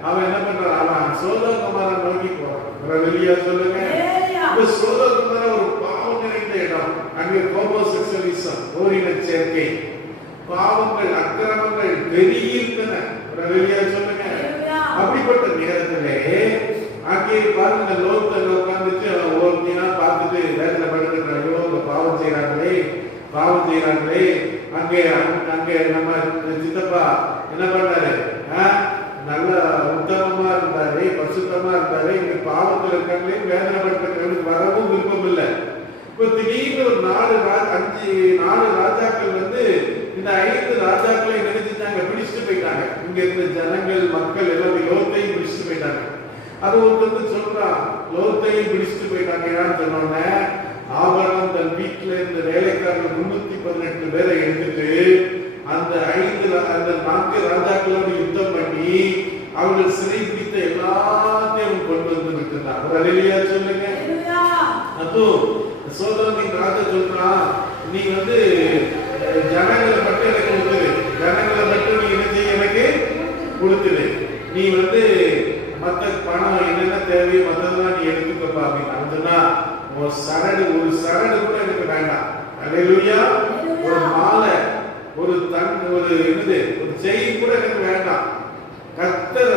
அவன் என்ன பண்றான்? அவன் சோதோகுமாரை நோக்கி போறான். வெளியா சொல்லுங்க. சோதோகுமார ஒரு பாவம் நிறைந்த இடம். அங்கே ஹோமோசெக்சுவலிசம், ஓரின சேர்க்கை, பாவங்கள், அக்கிரமங்கள் பெருகியிருந்தன. வெளியா சொல்லுங்க. அப்படிப்பட்ட நேரத்திலே அங்கே பாருங்க, லோத்துல உட்கார்ந்துட்டு ஓகேனா பார்த்துட்டு வேதனை படுத்துட்டு, ஐயோ பாவம் செய்யறாங்களே, பாவம் செய்யறாங்களே. அங்கே அங்கே நம்ம சித்தப்பா என்ன பண்ணாரு? நல்ல உத்தமமா இருந்தாரு, பரிசுத்தமா இருந்தாரு, இங்க பாவத்தில் இருக்காங்களே, வேதனை படுத்துறவங்களுக்கு வரவும் விருப்பம் இல்லை. இப்ப திடீர்னு ஒரு 4 ராஜாக்கள் வந்து இந்த 5 ராஜாக்களை நினைச்சுட்டாங்க, பிடிச்சிட்டு போயிட்டாங்க. இங்க இருந்த ஜனங்கள், மக்கள் எல்லாம் லோத்தையும் பிடிச்சிட்டு போயிட்டாங்க. அது ஒருத்தர் சொல்றான், லோத்தையும் பிடிச்சிட்டு போயிட்டாங்க. ஏன்னு சொன்னோன்னே, ஆபிரகாம் தன் வீட்டுல இருந்த வேலைக்காரர்கள் 318 பேரை எடுத்துட்டு அந்த 4 ராஜாக்களோடு யுத்தம் பண்ணி அவர்கள் சிறை பிடித்த எல்லாத்தையும் கொண்டு வந்து விட்டுறான். ஒரு அல்லேலூயா சொல்லுங்க. அப்போ சோதோமின் ராஜா சொல்றான், நீ வந்து ஜனங்களை மட்டும் எனக்கு கொடுத்துரு, ஜனங்களை மட்டும் நீ என்ன செய்ய எனக்கு கொடுத்துரு, நீ வந்து மத்த பணம் என்னென்ன தேவையோ மத்ததெல்லாம் நீ எடுத்துக்கப்பா அப்படின்னு சொன்னா, ஒரு சரடு கூட எனக்கு வேண்டாம். அல்லேலூயா. ஒரு மாலை, ஒரு என்னது, ஒரு செயின் கூட எனக்கு வேண்டாம். கர்த்தர்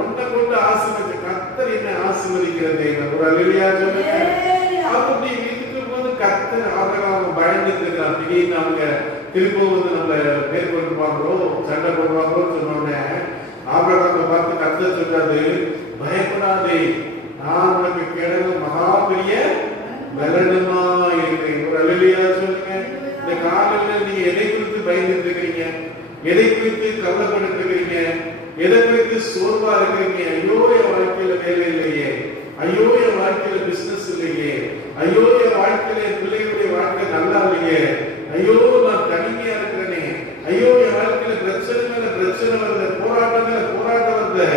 ஒன்றை கொண்டு ஆசீர்வதிச்ச கர்த்தர் என்ன ஆசீர்வதிக்கிறது. ஒரு அல்லேலூயா சொல்லுங்க. அப்படி இருக்கும் போது கர்த்தர் ஆபிரகாம் பயந்துட்டு இருக்கிறான். திடீர்னு அவங்க திரும்ப வந்து நம்மள பேர் போட்டுவாங்களோ, சண்டை போடுவாங்களோன்னு சொன்னோடனே ஆபிரகாமை பார்த்து கர்த்தர் சொல்றாரு, பயப்படாதே, நான் உனக்கு கேடக மகா பெரிய பலனுமா இருக்கிறேன். ஒரு அல்லேலூயா சொல்லுங்க. இந்த காலையில நீங்க எதை குறித்து பயந்துட்டு இருக்கிறீங்க? எதை குறித்து கவலைப்பட்டு இருக்கிறீங்க? எதை குறித்து சோர்வா இருக்கிறீங்க? ஐயோ என் வாழ்க்கையில வேலை இல்லையே, ஐயோ என் வாழ்க்கையில பிசினஸ் இல்லையே, ஐயோ என் வாழ்க்கையில பிள்ளைகளுடைய வாழ்க்கை நல்லா இல்லையே, ஐயோ நான் தனிமையா இருக்கிறேனே, ஐயோ என் வாழ்க்கையில பிரச்சனை மேல பிரச்சனை வருது, போராட்டம் மேல போராட்டம் வருது,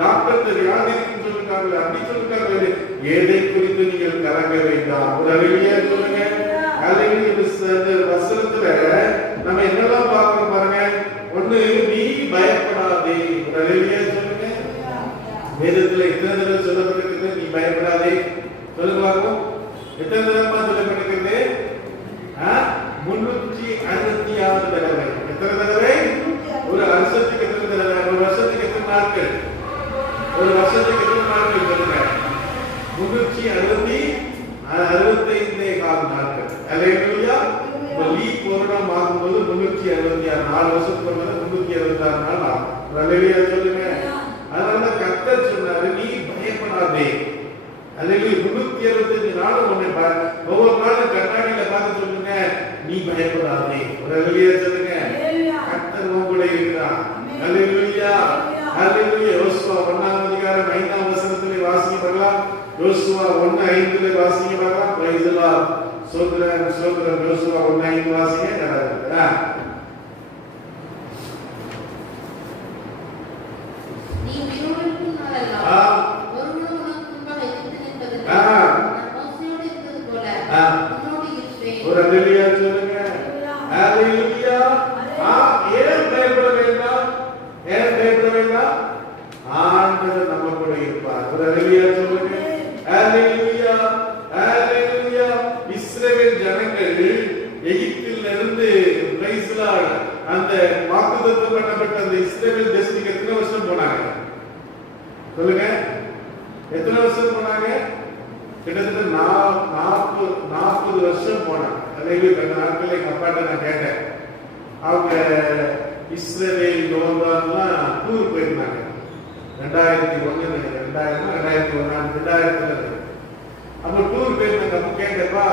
டாக்டர் வியாதி இருக்குன்னு சொல்லிருக்காங்க, அப்படி சொல்லிருக்காங்க. எதை குறித்து நீங்கள் கலங்க வேண்டாம். ஒரு அல்லேலூயா சொல்லுங்க. அல்லேலூயா. அல்லேலூயா. இப்ப லீப் வருடம் ஆகும்போது 366 4 வருஷத்துக்கு ஒரு முறை 366 நாள் ஆகும். அல்லேலூயா சொல்லுங்க. அதனால கர்த்தர் சொன்னாரு, நீ பயப்படாதே. அல்லேலூயா. 365 நாளும் உன்னை ஒவ்வொரு நாளும் கண்ணாடியில பார்த்து சொல்லுங்க, நீ பயப்படாதே. அல்லேலூயா சொல்லுங்க. கர்த்தர் உன் கூட இருக்கிறார். அல்லேலூயா. அல்லேலூயா. யோசுவா 1ஆம் அதிகாரம் 5ஆம் வசனத்திலே வாசிக்க பார்க்கலாம். யோசுவா 1:5 வாசிக்க பார்க்கலாம். Praise the Lord. சோதரன் யோசுவா 1:5 வாசிங்க. நீ உயிரோடு நாளெல்லாம் ஒருவனும் உனக்கு முன்பாக எதிர்த்து நிற்பதில்லை. நான் மோசேயோடு இருந்தது போல உன்னோடு இருப்பேன். ஒரு அல்லேலூயா சொல்லுங்க. அல்லேலூயா. ஏன் பயப்பட வேண்டாம்? ஏன் பயப்பட வேண்டாம்? ஆண்டவர் நம்ம கூட இருப்பார். ஒரு அல்லேலூயா சொல்லுங்க. அல்லேலூயா. அல்லேலூயா. இஸ்ரவேல் ஜனங்கள் எகிப்திலிருந்து பிரைஸ் தி லார்ட் அந்த வாக்குத்தத்தம் பண்ணப்பட்ட அந்த இஸ்ரவேல் தேசத்துக்கு எத்தனை வருஷம் போனாங்க? சொல்லுங்க. எத்தனை வருஷம் போனாங்க? கிட்டத்தட்ட 40 வருஷம் போனாங்க. அல்லேலூயா. அந்த நாட்களில் எங்க அப்பாட்ட நான் கேட்டேன். அவங்க இஸ்ரவேல் யோர்தான்லாம் டூர் போயிருந்தாங்க. 2001 நினைக்கிறேன். 2001 அப்ப டூர் போயிருந்தாங்க. அப்ப கேட்டப்பா,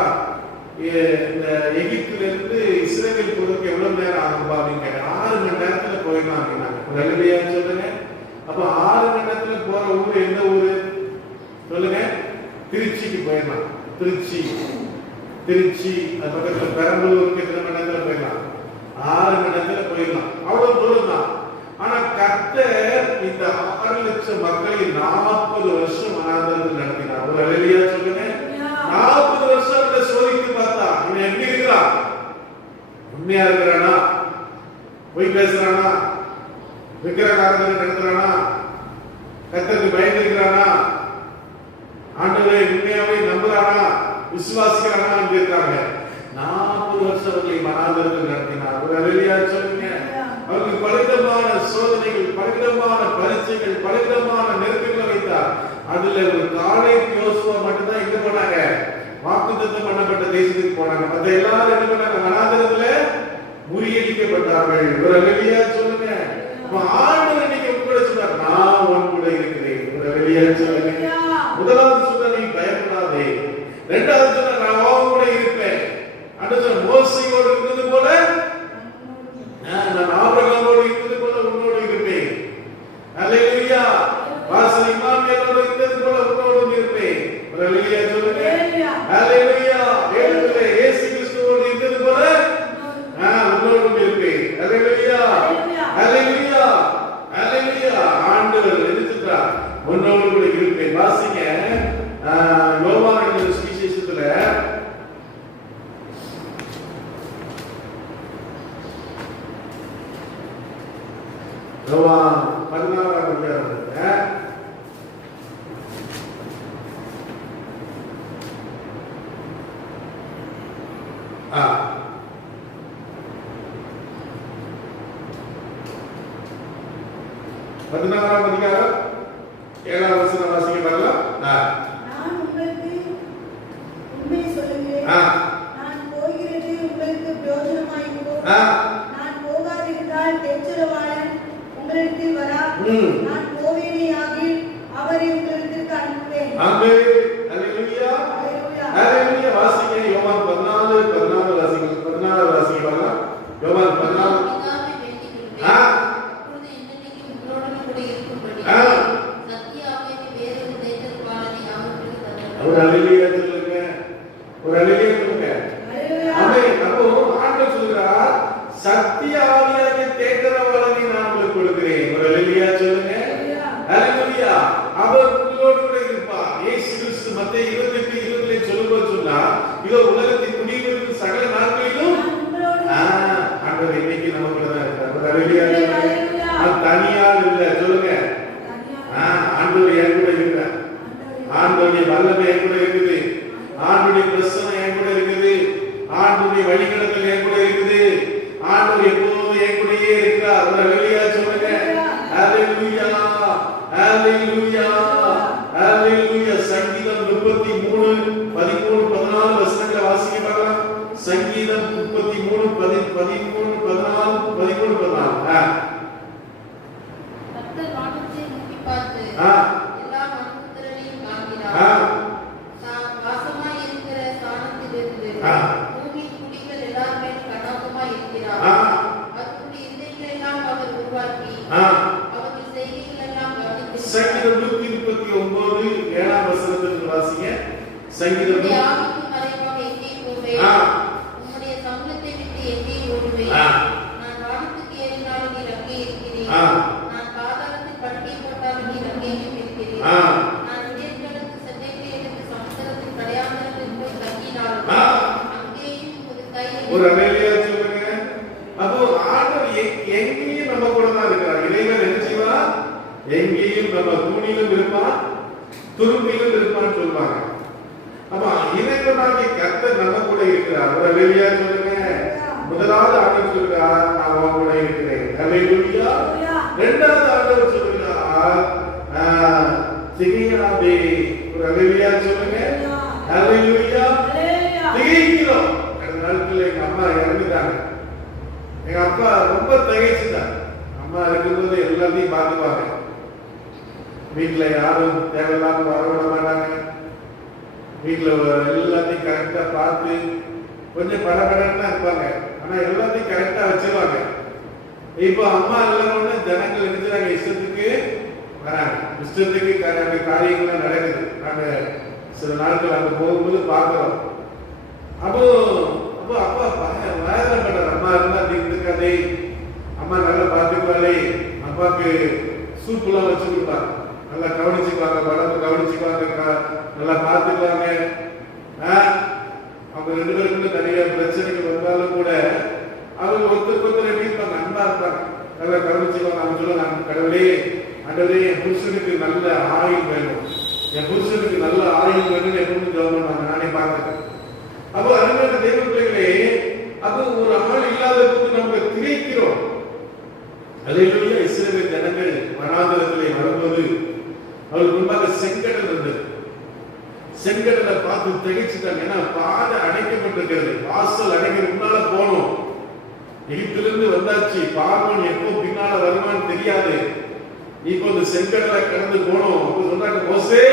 இந்த எகிப்துல இருந்து இஸ்ரவேல் போறதுக்கு எவ்வளவு நேரம் ஆகும்பா அப்படின்னு கேட்டேன். 6 மணி நேரத்துல போயிடலாம் அப்படின்னாங்க. அல்லேலூயா சொல்லுங்க. அப்ப 6 மணி நேரத்துல போற ஊர் எந்த ஊரு சொல்லுங்க? திருச்சிக்கு போயிடலாம். திருச்சி அது பக்கத்துல பெரம்பலூருக்கு எத்தனை மணி நேரத்துல போயிடலாம்? 6 மணி நேரத்துல போயிடலாம். அவ்வளவு தூரம் தான். ஆனா கர்த்தர் இந்த 6 லட்சம் மக்களை 40 வருஷம் வனாந்தரத்தில் நடத்தினார். ஒரு அல்லேலூயா சொல்லுங்க. 40 வருஷம் சோதித்து பார்த்தா இவன் எப்படி இருக்கிறான்? உண்மையா இருக்கிறானா? பொய் பேசுறானா? விக்கிரகாரங்களை நடத்துறானா? கர்த்தருக்கு பயந்துக்கிறானா? ஆண்டவரை உண்மையாவே நம்புறானா? விசுவாசிக்கிறானா? இருக்காங்க. 40 வருஷம் அவர்களை வனாந்தரத்தில் நடத்தினார். ஒரு அல்லேலூயா சொல்லுங்க. அவருக்கு பலவிதமான சோதனைகள், பலவிதமான பரீட்சைகள், பலவிதமான நெருக்கங்களை வைத்தார். அதுல ஒரு காலை யோசுவா மட்டும்தான் எங்க போனாங்க? வாக்குத்தத்தம் பண்ணப்பட்ட தேசத்துக்கு போனாங்க. மற்ற எல்லாரும் என்ன பண்ணாங்க? வனாந்தரத்துல முறியடிக்கப்பட்டார்கள். ஒரு அல்லேலூயா சொல்லுங்க. ஆண்டவர் இன்னைக்கு உங்க கூட சொன்னார், நான் உன் கூட இருக்கிறேன். ஒரு அல்லேலூயா சொல்லுங்க. முதலாவது சொன்ன, நீ பயப்படாதே. இரண்டாவது சொன்ன, நான் உன் கூட இருப்பேன். அடுத்து மோசேயோடு இருந்தது போல நான் ஆபிரகாமோடு இருந்தது போல உன்னோடு இருப்பேன். அல்லேலூயா. வாசல் இம்மானுவேலோடு இருந்தது போல உன்னோடு இருப்பேன். ஒரு அல்லேலூயா சொல்லுங்க. அல்லேலூயா. வேதத்திலே இயேசு கிறிஸ்துவோடு இருந்தது போல உன்னோடு இருப்பேன். அல்லேலூயா. அல்லேலூயா. அல்லேலூயா. ஆண்டவர் எழுதிட்டார், உன்னோடு கூட இருப்பேன். வாசிங்க யோவான் சுவிசேஷத்துல யோவான் 16ஆம் அதிகாரத்துல பதினாறாம் அதிகாரம் 7ஆம் வசனம் வாசிக்க பார்க்கலாம். நான் உங்களுக்கு உண்மை சொல்லுகிறேன். நான் போகிறது உங்களுக்கு பிரயோஜனமாயிருக்கும். நான் போகாதிருந்தால் தேற்றரவாளன் உங்களிடத்தில் வரா. நான் போவேனே ஆகில் அவரை உங்களிடத்திற்கு அனுப்புவேன். ஆமென். அல்லேலூயா. அல்லேலூயா. வாசிங்க யோவான் 14 வாசிங்க. 14 வாசிக்க பார்க்கலாம். யோவான் 14. ஒரு அல்லேலூயா சொல்லுங்க. ஒரு அல்லேலூயா சொல்லுங்க. ஆமென். அப்போ ஆண்டவர் சொல்றார், சத்திய ஆவியாகிய தேற்றரவாளனை நான் உங்களுக்கு கொடுக்கிறேன். ஒரு அல்லேலூயா சொல்லுங்க. அல்லேலூயா. அவர் உங்களோடு கூட இருப்பார். இயேசு கிறிஸ்து மத்தேயு 28:20 சொல்லும்போது சொன்னார், இதோ உலகத்தின் முடிவிற்கு சகல நாட்களிலும் ஆண்டவர் இன்னைக்கு நம்ம கூட தான் இருக்கார். ஒரு அல்லேலூயா சொல்லுங்க. நான் தனியார் இல்ல சொல்லுங்க. ஆண்டவர் என் கூட இருக்கிறார். ஆண்டவருடைய வல்லமை என் கூட இருக்குது. ஆண்டவருடைய பிரசன்னம் என் கூட இருக்குது. ஆண்டவருடைய வழிநடத்தல் என் கூட இருக்குது. ஆண்டவர் எப்போதும் என் கூடயே இருக்கிறார். ஒரு அல்லேலூயா சொல்லுங்க. அல்லேலூயா. அல்லேலூயா. அல்லேலூயா. சங்கீதம் 33 13 14 வசனங்களை வாசிக்க பார்க்கலாம். சங்கீதம் 33 13 14 14. கர்த்தர் வானத்தை நோக்கி பார்த்து எல்லா மனுபுத்திரரையும் காண்கிறார். தான் வாசமாய் இருக்கிற ஸ்தானத்திலிருந்து பூமியின் குடிகள் எல்லார் மேலும் கண்ணோக்கமாய் இருக்கிறார். அவருடைய இதயங்களை எல்லாம் அவர் உருவாக்கி அவர்கள் செய்கைகள் எல்லாம் கவனிக்கிறார். சங்கீதம் 139 7ஆம் வசனத்தை வாசிங்க. சங்கீதம் உம்முடைய ஆவிக்கு மறைவாக எங்கே போவேன்? உம்முடைய சமூகத்தை விட்டு எங்கே ஓடுவேன்? நான் வானத்துக்கு ஏறினாலும் நீர் அங்கே இருக்கிறீர். நான் பாதாளத்தில் படுக்கை போட்டாலும் நீர் அங்கேயும் இருக்கிறீர். நான் உயர்ந்தெழுந்து சென்னைக்கு எடுத்து சமுத்திரத்தின் கடையாந்தரத்தில் போய் தங்கினாலும் அங்கேயும் ஒரு கை. ஒரு அல்லேலூயா சொல்லுங்க. அப்போ ஆண்டவர் எங்கேயும் நம்ம கூட தான் இருக்கிறார். இறைவன் என்ன செய்வார்? எங்கேயும் நம்ம தூணிலும் இருப்பான், துரும்பிலும் இருப்பான்னு சொல்லுவாங்க. அப்ப இறைவனாகிய கர்த்தர் நம்ம கூட இருக்கிறார். ஒரு அல்லேலூயா சொல்லுங்க. முதலாவது ஆண்டவர் சொல்றார், நான் உன் கூட இருக்கிறேன். அல்லேலூயா. இரண்டாவது ஆண்டவர் சொல்றார், திகையாதே. ஒரு அல்லேலூயா சொல்லுங்க. அல்லேலூயா. திகைக்கிறோம். கடந்த நாட்கள் எங்க அம்மா இறந்துட்டாங்க. எங்க அப்பா ரொம்ப திகைச்சுட்டாங்க. அம்மா இருக்கும்போது எல்லாத்தையும் பார்த்துப்பாங்க. வீட்டுல யாரும் தேவையில்லாம வரவிட மாட்டாங்க. வீட்டுல எல்லாத்தையும் கரெக்டா பார்த்து கொஞ்சம் படபடன்னு இருப்பாங்க. ஆனா எல்லாத்தையும் கரெக்டா வச்சிருவாங்க. இப்போ அம்மா இல்லைன்னு ஜனங்கள் இருக்கிறாங்க, இஷ்டத்துக்கு வராங்க, இஷ்டத்துக்கு காரியங்கள்லாம் நடக்குது. நாங்க சில நாட்கள் அங்க போகும்போது பார்க்கிறோம். அப்போ அப்போ அப்பா வேதனைப்படுறார். அம்மா இருந்தா அப்படி இருக்காதே, அம்மா நல்லா பார்த்துக்குவாளே, அப்பாவுக்கு சூப்புலாம் வச்சு கொடுப்பாங்க, நல்லா கவனிச்சுக்குவாங்க, உடம்பு கவனிச்சுக்குவாங்க, நல்லா பார்த்துக்குவாங்க. அவங்க ரெண்டு பேருக்குள்ள நிறைய பிரச்சனைகள் வந்தாலும் கூட அவங்க ஒருத்தருக்கு ஒருத்தர் எப்படி இருப்பாங்க, அன்பா இருப்பாங்க, நல்லா கவனிச்சுக்குவாங்க. அவங்க சொல்லுவாங்க, கடவுளே ஆண்டவரே என் புருஷனுக்கு நல்ல ஆயுள் வேணும், என் புருஷனுக்கு நல்ல ஆயுள் வேணும்னு எப்பவும் ஜெபம் பண்ணுவாங்க. நானே பார்க்கிறேன். அப்போ அருமையான தெய்வ பிள்ளைகளே, அப்போ ஒரு ஆள் இல்லாத போது நம்ம திகைக்கிறோம். அல்லேலூயா. இஸ்ரவேல் ஜனங்கள் வனாந்தரத்திலே வரும்போது அவருக்கு முன்பாக செங்கடல் இருந்தது. செங்கடலை பார்த்து திகைச்சுட்டாங்க. ஏன்னா பாதை அடைக்கப்பட்டிருக்கிறது, வாசல் அடைக்க முன்னால போனோம். எகிப்திலிருந்து வந்தாச்சு, பார்வோன் எப்போ பின்னால வருமானு தெரியாது. இப்போ இந்த செங்கடலை கடந்து போனோம். அப்போ சொன்னாங்க, மோசே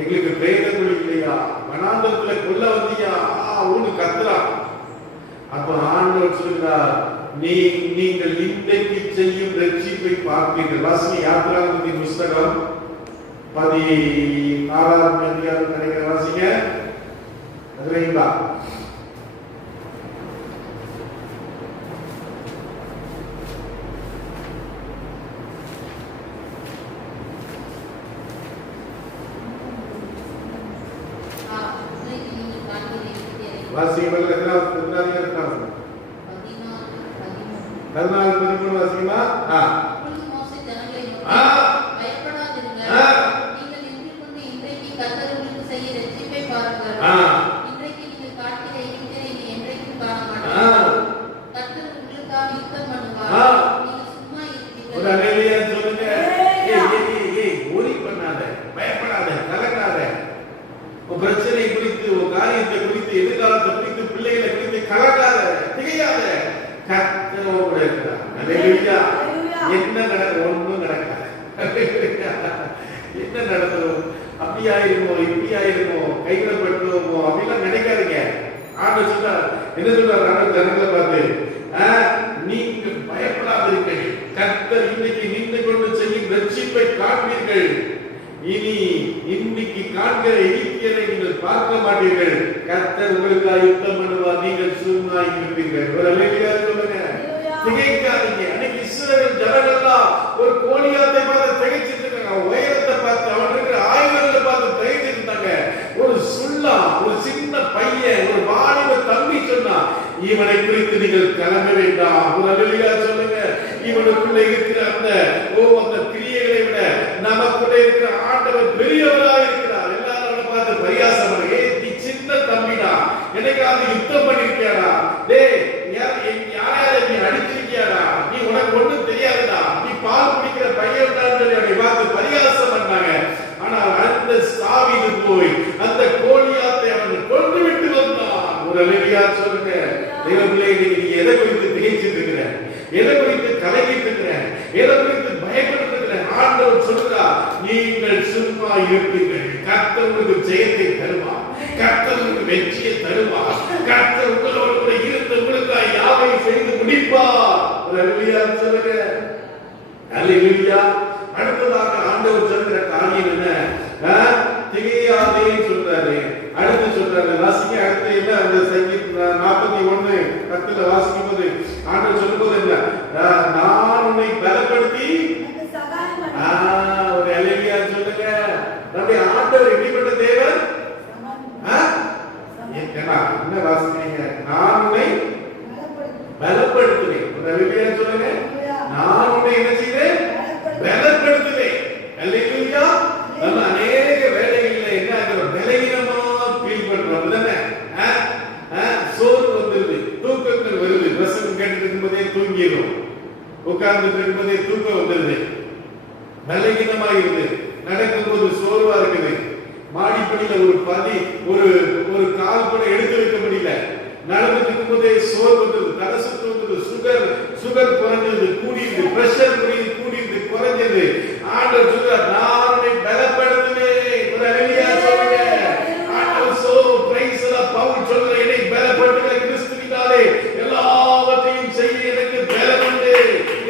எங்களுக்கு பிரேத குழி இல்லையா, வனாந்தரத்துல கொல்ல வந்தியா ஊன்னு கத்துறா. அப்ப ஆண்டவர் சொல்கிறார், நீங்கள் இன்றைக்கு செய்யும் ரட்சிப்பை பார்ப்பீர்கள். வாசிங்க யாத்திராகமத்தின் புஸ்தகம் 14ஆம் அதிகாரம் நினைக்கிற வாசிங்க. அதுவா வாசிங்க. 14 வாசிங்கம்மா. பிரச்சனை குறித்து, காரியத்தை குறித்து, எதிர்காலத்தை குறித்து, பிள்ளைகளை குறித்து கலக்காத, திகையாத. கர்த்தரோடு இருக்கிறார். அல்லேலூயா. என்ன நடக்கும்? ஒன்றும் நடக்காது. என்ன நடக்கும்? அப்படி ஆயிருமோ, இப்படி ஆயிருமோ, கைவிடப்பட்டுமோ அப்படிலாம் நினைக்காதீங்க. ஆண்டவர் சொல்றார், என்ன சொல்றார்? ஆண்டவர் ஜனங்களை பார்த்து, நீங்கள் பயப்படாதீர்கள், கர்த்தர் இன்னைக்கு நின்று கொண்டு செய்யும் ரட்சிப்பை காண்பீர்கள். இனி இன்னைக்கு காண்கிற எகிப்தியரை நீங்கள் பார்க்க மாட்டீர்கள். கர்த்தர் உங்களுக்காக யுத்தம் பண்ணுவார், நீங்கள் சும்மா இருப்பீர்கள். ஒரு அல்லேலூயா சொல்லுங்க. திகைக்காதீங்க. அன்னைக்கு இஸ்ரவேல் ஜனங்கள்லாம் ஒரு கோலியாத்தை பார்த்து திகைச்சிட்டு இருக்காங்க. உயரத்தை பார்த்து, அவன் இருக்கிற ஆயுதங்களை பார்த்து திகைச்சிட்டு இருந்தாங்க. ஒரு சுள்ளா, ஒரு சின்ன பையன், ஒரு வாலிப தம்பி சொன்னா, இவனை குறித்து நீங்கள் கிளம்ப வேண்டாம். ஒரு அல்லேலூயா சொல்லுங்க. இவனுக்குள்ள இருக்கிற அந்த கிரியைகளை விட நமக்குள்ள இருக்கிற ஆண்டவர் பெரியவராக இருக்கிறார். எல்லாரும் அவனை பார்த்து பரியாசம் பண்ண, நீ சின்ன தம்பிடா, எனக்காக யுத்தம் பண்ணிருக்கியாடா, யாரையாவது நீ அடிச்சிருக்கியாடா, நீ உனக்கு ஒண்ணும் தெரியாதுடா, நீ பால் குடிக்கிற பையன் அவனை பார்த்து பரியாசம் பண்ணாங்க. ஆனால் அந்த தாவீது போய் அந்த கோலியாத்தை அவன் கொண்டு விட்டு வந்தான். அல்லேலூயா சொல்லுங்க. தெய்வ பிள்ளைகளே, நீ எதை குறித்து திகைச்சிட்டு இருக்கிற? எதை குறித்து கலங்கிட்டு இருக்கிற? எதை குறித்து பயப்பட்டு இருக்கிற? ஆண்டவர் சொல்றார், நீங்கள் சும்மா இருப்பீர்கள், கர்த்தர் உங்களுக்கு ஜெயத்தை தருவார், கர்த்தர் உங்களுக்கு வெற்றியை தருவார், கர்த்தர் உங்களோடு கூட இருந்து உங்களுக்காக யாவை செய்து முடிப்பார். அல்லேலூயா சொல்லுங்க. அல்லேலூயா. அடுத்ததாக ஆண்டவர் சொல்ற காரியம் என்ன? திகையாதேன்னு சொல்றாரு. அடுத்து சொல்றாரு, வாசிக்க அடுத்து என்ன? அந்த சங்கீதம் 41 10ல வாசிக்கும் போது ஆண்டவர் சொல்லும்போது என்ன? நான் உன்னை பலப்படுத்தி ஒரு அல்லேலூயா சொல்லுங்க. நம்முடைய ஆண்டவர் எப்படிப்பட்ட தேவன்? என்ன வாசிக்கிறீங்க? நான் உன்னை பலப்படுத்துவேன். ஒரு அல்லேலூயா சொல்லுங்க. நான் உன்னை என்ன செய்வேன்? பலப்படுத்துவேன். அல்லேலூயா. நம்ம அநேக வேலைகள்ல என்ன ஆகிறோம்? பலவீனமா ஃபீல் பண்றோம் தானே? சோர்வு வந்துருது, தூக்கங்கள் வருது, பிரசங்கம் கேட்டு இருக்கும்போதே தூங்கிடும், உட்கார்ந்து இருக்கும்போதே தூக்கம் வந்துருது, பலவீனமா இருக்குது, நடக்கும்போது சோர்வா இருக்குது, மாடிப்படியில ஒரு கால் கூட எடுத்து வைக்க முடியல, நடந்துட்டு இருக்கும்போதே சோர்வு வந்தது, தலை சுத்து வந்தது, சுகர் குறைஞ்சது, கூடியது, பிரஷர் கூடியது, குறைஞ்சது. ஆண்டவர் சொல்றார், நான் உன்னை பலப்படுத்துவேன். ஒரு அல்லேலூயா சொல்லுங்க. ஆண்டவர் பிரைஸ் எல்லாம் பவுல் சொல்ற, என்னை பலப்படுத்துகிற கிறிஸ்துவினாலே எல்லாவற்றையும் செய்ய எனக்கு பலம் உண்டு.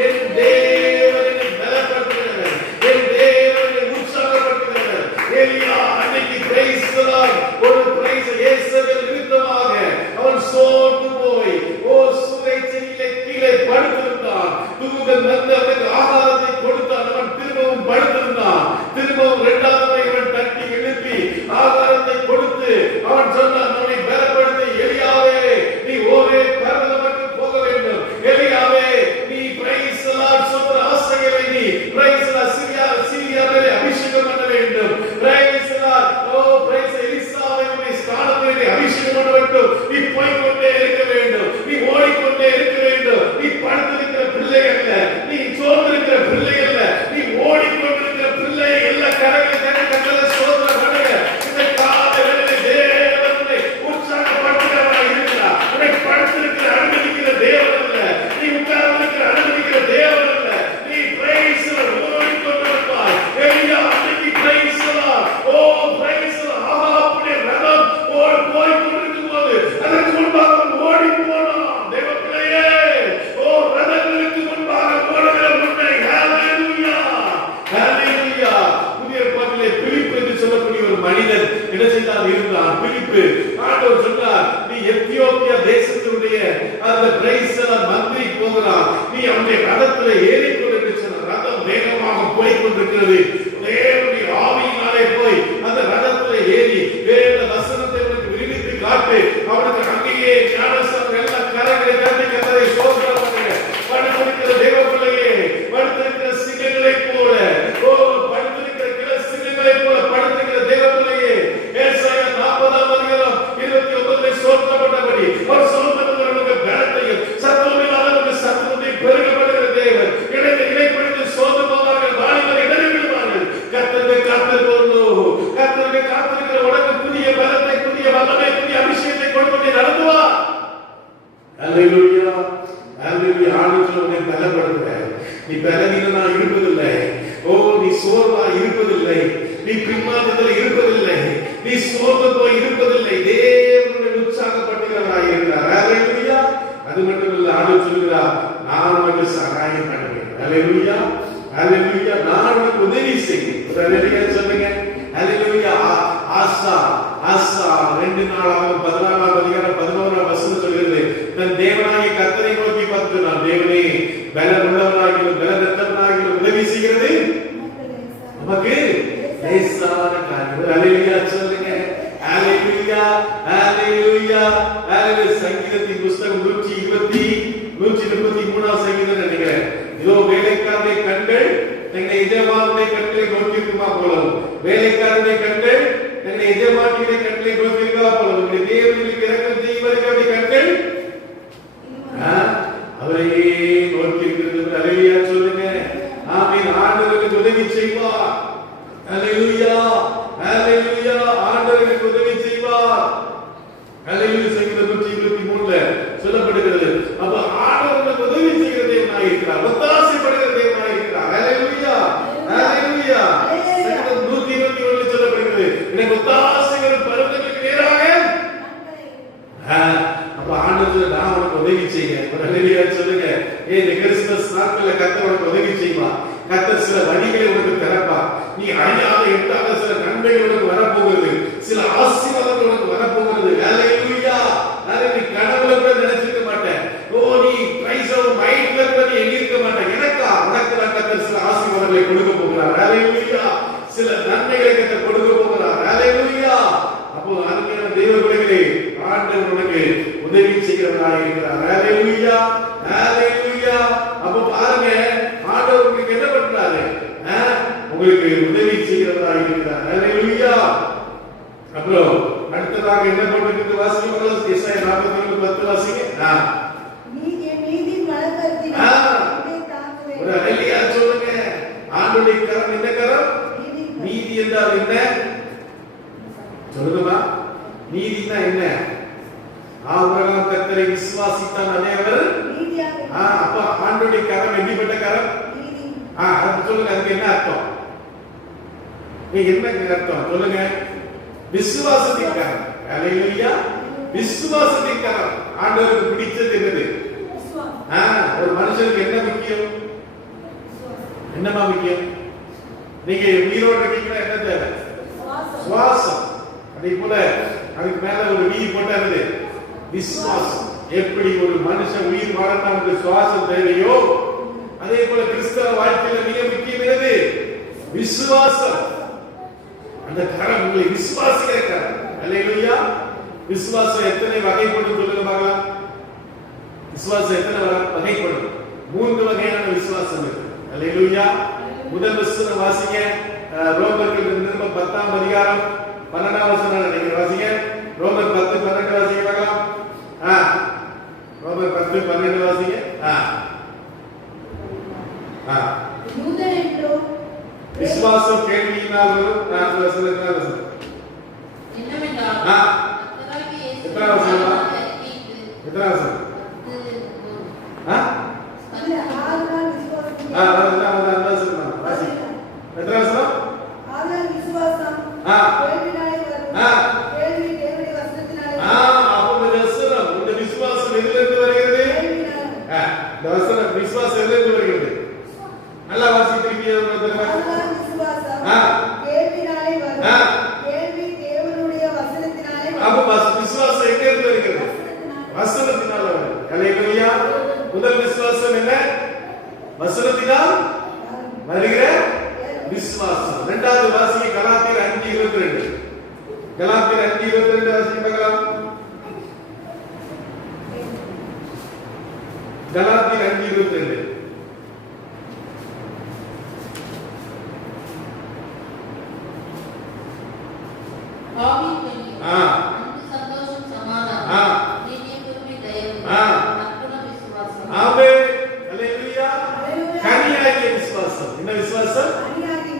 என் தேவன் என்னை பலப்படுத்துகிறார், என் தேவன் என்னை உற்சாகப்படுத்துகிறார். எலியா அன்னைக்கு பிரைஸ் எல்லாம் ஒரு பிரைஸ் இயேசுவின் நிமித்தமாக அவன் சோர்ந்து போய் சூளைச்செடியிலே கீழே படுத்திருந்தான். தூதன் வந்து அவனுக்கு ஆகாரத்தை கொடுத்தான். அவன் திரும்பவும் படுத்திருந்தான். திரும்பவும் 2வது முறை அவன் தட்டி எழுப்பி ஆகாரத்தை கொடுத்து அவன் சொன்னான், அவனை பலப்படுத்தி, எலியாவே நீ ஒரே பர்வதத்துக்கு போக வேண்டும். எலியாவே நீ பிரைஸ் எல்லாம் சொல்ற ஆசைகளை நீ பிரைஸ் எல்லாம் சிரியாவிலே அபிஷேகம் பண்ண வேண்டும். பிரைஸ் எல்லாம் பிரைஸ் எலிசாவை நீ ஸ்தானத்திலே அபிஷேகம் பண்ண வேண்டும். நீ போய்க்கொண்டே இருக்க வேண்டும், நீ ஓடிக்கொண்டே இருக்க வேண்டும். நீ படுத்திருக்கிற பிள்ளை அல்ல, நீ சோர்ந்திருக்கிற பிள்ளை அல்ல, நீ ஓடிக்கொண்டிருக்கிற பிள்ளை. எல்லா கரைகளை கட்டளை சோதனை பண்ணுங்க. இந்த காலையிலே தேவனை உற்சாகப்படுத்துகிறவராக இருக்கிறார். உன்னை படுத்திருக்கிற அனுமதிக்கிற தேவன் அல்ல, நீ உட்கார்ந்திருக்கிற அனுமதிக்கிற தேவன் அல்ல. நீ பிரைஸ் ஓடிக்கொண்டிருப்பாய். எலியா அன்னைக்கு பிரைஸ் பிரைஸ் ஆகாப்புடைய ரதம் போய்கொண்டிருக்கும் போது அதற்கு முன்பாக ஓடி போனான். தேவ பிள்ளையே, ரதங்களுக்கு முன்பாக ஓடுகிற முன்னை. ஹalleluya, ஹalleluya. புதிய ஏற்பாட்டிலே பிலிப்பு என்று சொல்லக்கூடிய ஒரு மனிதன் என்ன செய்தான் இருந்தான். பிலிப்பு ஆண்டவர் சொன்னார், நீ எத்தியோப்பியா தேசத்தினுடைய அந்த பிரைஸ்ல மந்திரி போகிறான், நீ அவனுடைய ரதத்திலே ஏறிக்கொண்டு என்று சொன்ன. ரதம் வேகமாக போய் கொண்டிருக்கிறது. தேவனுடைய ஆவியினாலே போய் அந்த ரதத்திலே ஏறி வேத வசனத்தை அவனுக்கு விரிவித்து காட்டு. அவனுக்கு அங்கேயே ஞானஸ்நானம் எல்லா கரைகளை கட்டி கத்தரை சோதனை பண்ணுங்க. படுத்திருக்கிற தேவ பிள்ளையே, படுத்திருக்கிற சிங்கங்களை போல, படுத்திருக்கிற சிங்கங்களை போல படுத்திருக்கிற தேவ பிள்ளையே, ஏசாயா 40ஆம் அதிகாரம் 29 சோதனைப்பட்டபடி அவர் சோதனைக்கு பலத்தையும் சத்துவமில்லாதவருக்கு சத்துவத்தை பெருகப்படுகிற தேவன். இடைப்படுத்தி சோதனைவார்கள், வாலிபரை இடறி விடுவார்கள். கர்த்தருக்கு காத்திருக்கிற உனக்கு புதிய பலத்தை, புதிய வல்லமை, புதிய அபிஷேகத்தை கொடுத்து நடத்துவா. அல்லேலூயா, அல்லேலூயா. ஆண்டவர் உன்னை பலப்படுத்துகிறார். நீ பலவீனனா இருப்பதில்லை, நீ சோர்வா இருப்பதில்லை, நீ பின்மாற்றத்தில் இருப்பதில்லை, நீ சோர்ந்து போய் இருப்பதில்லை. தேவனுடைய உற்சாகப்படுத்துகிறவராய் இருக்கிறார். அல்லேலூயா. அது மட்டுமல்ல, ஆண்டவர் சொல்கிறார், நான் உனக்கு சகாயம் பண்ணுவேன். அல்லேலூயா, அல்லேலூயா. நான் உனக்கு உதவி செய்வேன். அல்லேலூயா சொல்லுங்க. அல்லேலூயா. ஆசா 2 நாளாகவும் 14ஆம் அதிகாரம் 11ஆம் வசனம் சொல்கிறது, தன் தேவனாகிய கர்த்தரை நோக்கி பார்த்து, நான் தேவனே பலமுள்ளவனாகிலும் பலனற்றவனாகிலும் உதவி செய்கிறது நமக்கு லேசான காரியம். அல்லேலூயா சொல்லுங்க. அல்லேலூயா, அல்லேலூயா, அல்லேலூயா. சங்கீதத்தின் புத்தகம் 133ஆம் சங்கீதம் நினைக்கிறேன். இதோ வேலைக்காரனை கண்கள் தன்னை எஜமானுடைய கண்களை நோக்கியிருக்குமா போலவும், வேலைக்காரனை கண்கள் தன்னை எஜமானுடைய கண்களை நோக்கியிருக்கா போலவும், தேவனுக்கு இரக்கம் செய்வதற்கு அவருடைய கண்கள் அவரையே நோக்கியிருக்கிறது. அல்லேலூயா சொல்லுங்க. ஆமென். ஆண்டவருக்கு உதவி செய்வார். அல்லேலூயா, அல்லேலூயா. ஆண்டவருக்கு உதவி செய்வார். அல்லேலூயா. சங்கீதம் அப்ப ஆண்டவர் நான் உனக்கு உதவி செய்கிறேன். ஒரு அல்லேலூயா சொல்லுங்க. இந்த கிறிஸ்துமஸ் நாட்கள்ல கர்த்தர் உனக்கு உதவி செய்வா. கர்த்தர் சில வழிகளை உனக்கு திறப்பா. நீ அறியாத எட்டாத சில நன்மைகள் உனக்கு வரப்போகிறது, சில ஆசீர்வாதங்கள் உனக்கு வரப்போகிறது. அல்லேலூயா. நீ கனவுல கூட நினைச்சிருக்க மாட்டேன். நீ பிரைஸ் ஆஃப் மைண்ட்ல கூட நீ எண்ணிருக்க மாட்டேன். எனக்கா உனக்கு நான் கர்த்தர் சில ஆசீர்வாதங்களை கொடுக்க போகிறார். அல்லேலூயா. சில நன்மைகளை கர்த்தர் கொடுக்க போகிறார். அல்லேலூயா. அப்போ அருமையான தெய்வ பிள்ளைகளே, ஆண்டவர் உனக்கு உதவி செய்கிறவராக இருக்கிறார். அல்லேலூயா. அல்லேலூயா. அப்போ பாருங்க, ஆண்டவர் உங்களுக்கு என்ன பண்றாரு? உங்களுக்கு உதவி செய்கிறவராக இருக்கிறார். அல்லேலூயா. அப்புறம் அடுத்ததாக என்ன பண்ணிட்டு வாசிங்க? எசாயா 41:10 வாசிங்க. நீதி மலர்க்கத்தினால் ஒரு அல்லேலூயா சொல்லுங்க. ஆண்டவருடைய கரம் என்ன கரம்? நீதி என்றால் என்ன சொல்லுமா? நீதினா என்ன? ஆபிரகாம் கர்த்தரை விசுவாசித்தான், அநேகர் அப்ப ஆண்டவருடைய கரம் எப்படிப்பட்ட கரம்? அது சொல்லுங்க. அதுக்கு என்ன அர்த்தம்? என்ன அர்த்தம் சொல்லுங்க? விசுவாசத்தின் கரம். அல்லேலூயா. விசுவாசத்தின் கரம். ஆண்டவருக்கு பிடிச்சது என்னது? ஒரு மனுஷனுக்கு என்ன முக்கியம்? என்னமா முக்கியம்? நீங்க உயிரோடு இருக்கீங்கன்னா என்ன தேவை? சுவாசம். அதே போல அதுக்கு மேல ஒரு வீ போட்டாரு விசுவாசம். எப்படி ஒரு மனுஷன் உயிர் வாழறதுக்கு சுவாசம் தேவையோ, அதே போல கிறிஸ்தவ வாழ்க்கையில மிக முக்கியமானது விசுவாசம். அந்த கரம் உங்களை விசுவாசிக்கிற கரம். அல்லேலூயா. விசுவாசம் எத்தனை வகைப்படும் சொல்லுங்க பார்க்கலாம். விசுவாசம் எத்தனை வகைப்படும்? 3 வகையான விசுவாசம் இருக்கு. அல்லேலூயா. முதல் வசனம் வாசிங்க. ரோமர்கள் நிருபம் 10ஆம் அதிகாரம் 12ஆம் வசனம் நீங்க வாசிங்க. ரோமர் 10:12 வாசிங்க பார்க்கலாம். ரோமர் 10:12 வாசிங்க. விசுவாசம் கேள்வியினால் வரும். நான் வசனத்தினால் வசனம் என்னவென்றால் எத்தனை வசனம்? எத்தனை வசனம்? முதல் விசுவாசம் என்ன? வசனத்தினால் வருகிற விசுவாசம். இரண்டாவது வாசிங்க. கலாத்தியர் 5:22. கலாத்தியர் 5:22 வாசிங்க பார்க்கலாம். கலாத்தியர் 5:22. சந்தோஷம், சமாதானம், நீதி, பொறுமை, தயவு, கனியாகிய விசுவாசம். என்ன விசுவாசம்?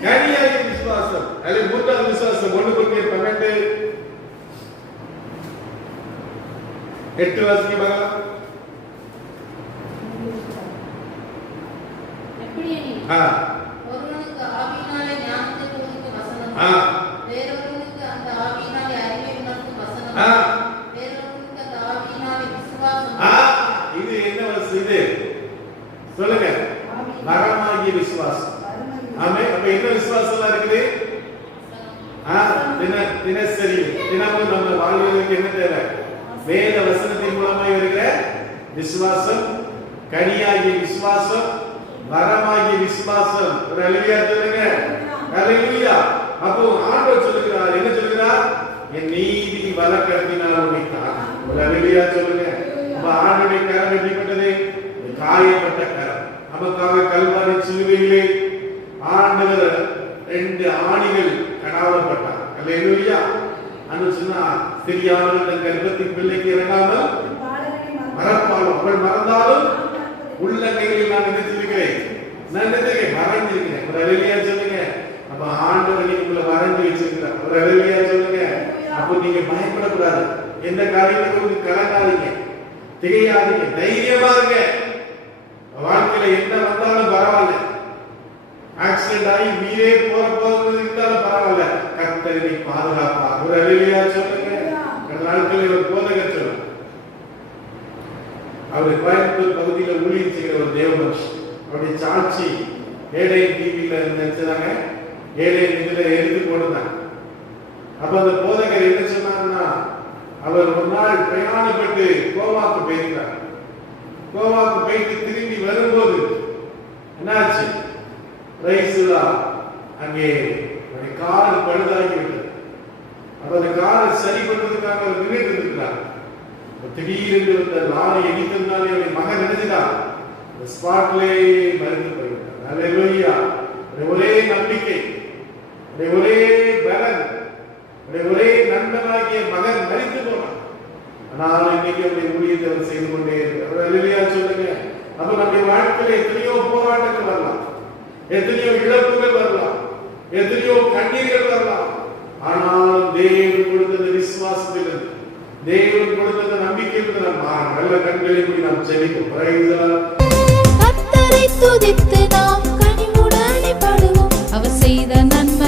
கனியாகிய விசுவாசம். அல்ல மூன்றாவது விசுவாசம். 1 கொரிந்தியர் 12:8 வாசிங்க பார்க்கலாம். ஒருவனுக்கு ஆவியினாலே ஞானத்தை கொடுக்கும் வசனம், வேறொருவனுக்கு அந்த ஆவியினாலே அறிவை உணர்த்தும் வசனம், வேறொருவனுக்கு அந்த ஆவியினாலே விசுவாசம். இது என்ன வசனம்? இது சொல்லுங்க. வரமாகிய விசுவாசம். ஆமென். அப்ப என்ன விசுவாசம் இருக்குது? தினசரி தினமும் நம்ம வாழ்வதற்கு என்ன தேவை? வேத வசனத்தின் மூலமாக வருகிற விசுவாசம், கனியாகிய விசுவாசம், வரமாகிய விசுவாசம். ஒரு அல்லேலூயா சொல்லுங்க. அல்லேலூயா. அப்போ ஆண்டவர் சொல்லுகிறார், என்ன சொல்லுகிறார்? என் நீதி வலக்கரத்தினால் உன்னை காக்கும். ஒரு அல்லேலூயா சொல்லுங்க. அப்ப ஆண்டவருடைய கரம் எப்படிப்பட்டது? காயப்பட்ட கரம். நமக்காக கல்வாரி சிலுவையிலே ஆண்டவர் 2 ஆணிகள் கடாவப்பட்டார். அல்லேலூயா. அன்று சொன்னா தெரியாமல் தன் கர்ப்பத்தின் பிள்ளைக்கு இறங்காமல் மறப்பாலும் அவள் மறந்தாலும் உள்ள கைகளில் நான் நினைத்திருக்கிறேன். நான் மறைந்திருக்கிறேன். ஒரு அல்லேலூயா சொல்லுங்க. அப்ப ஆண்டவர் உங்களை வரைந்து வச்சிருக்கிறார். ஒரு அல்லேலூயா சொல்லுங்க. அப்போ நீங்க பயப்படக்கூடாது. எந்த காரியத்துக்கும் கலங்காதீங்க, திகையாதீங்க, தைரியமா இருங்க. வாழ்க்கையில என்ன வந்தாலும் பரவாயில்ல. ஆக்சிடென்ட் ஆகி உயிரே போறது இருந்தாலும் பரவாயில்ல. கர்த்தரை பாதுகாப்பார். ஒரு அல்லேலூயா சொல்லுங்க. நாட்களில் ஒரு போதகர் சொல்லுங்க. அவர் கோயம்புத்தூர் பகுதியில் ஊழியம் செய்கிற ஒரு தேவ மனுஷன். அவருடைய சாட்சி ஏழை டிவியில நினைச்சாங்க, ஏழை இதுல எடுத்து போடுறாங்க. அப்ப அந்த போதகர் என்ன சொன்னாருன்னா, அவர் ஒரு நாள் பிரயாணப்பட்டு கோவாக்கு போயிருக்கார். கோவாக்கு போயிட்டு திரும்பி வரும்போது என்னாச்சு, ரைசுலா அங்கே கார் பழுதாகி விட்டது. அப்ப அந்த காரை சரி பண்றதுக்காக அவர் நின்றுட்டு இருக்கிறார். திடீரென்று இந்த லாரி இடித்ததுனாலே அவருடைய மகன் நினைச்சுதான் ஸ்பாட்லே மருந்து போயிருக்கார். அல்லேலூயா. ஒரே நம்பிக்கை, ஒரே பலன், ஒரே நண்பனாகிய மகன் மரித்து போனான். ஆனால் இன்னைக்கு அவருடைய ஊழியத்தை அவர் செய்து கொண்டே இருக்கிறார். அல்லேலூயா சொல்லுங்க. அப்ப நம்முடைய வாழ்க்கையில எத்தனையோ போராட்டங்கள் வரலாம், எத்தனையோ இழப்புகள் வரலாம், எத்தனையோ கண்ணீர்கள் வரலாம். ஆனால் தேவன் கொடுத்த விசுவாசத்திலிருந்து, தேவன் கொடுத்த நம்பிக்கையிலிருந்து நாம் நல்ல கண்களை கூடி நாம் ஜெபிப்போம். கர்த்தரை துதித்து நாம் கனிவுடனே பாடுவோம். அவர் செய்த நன்மை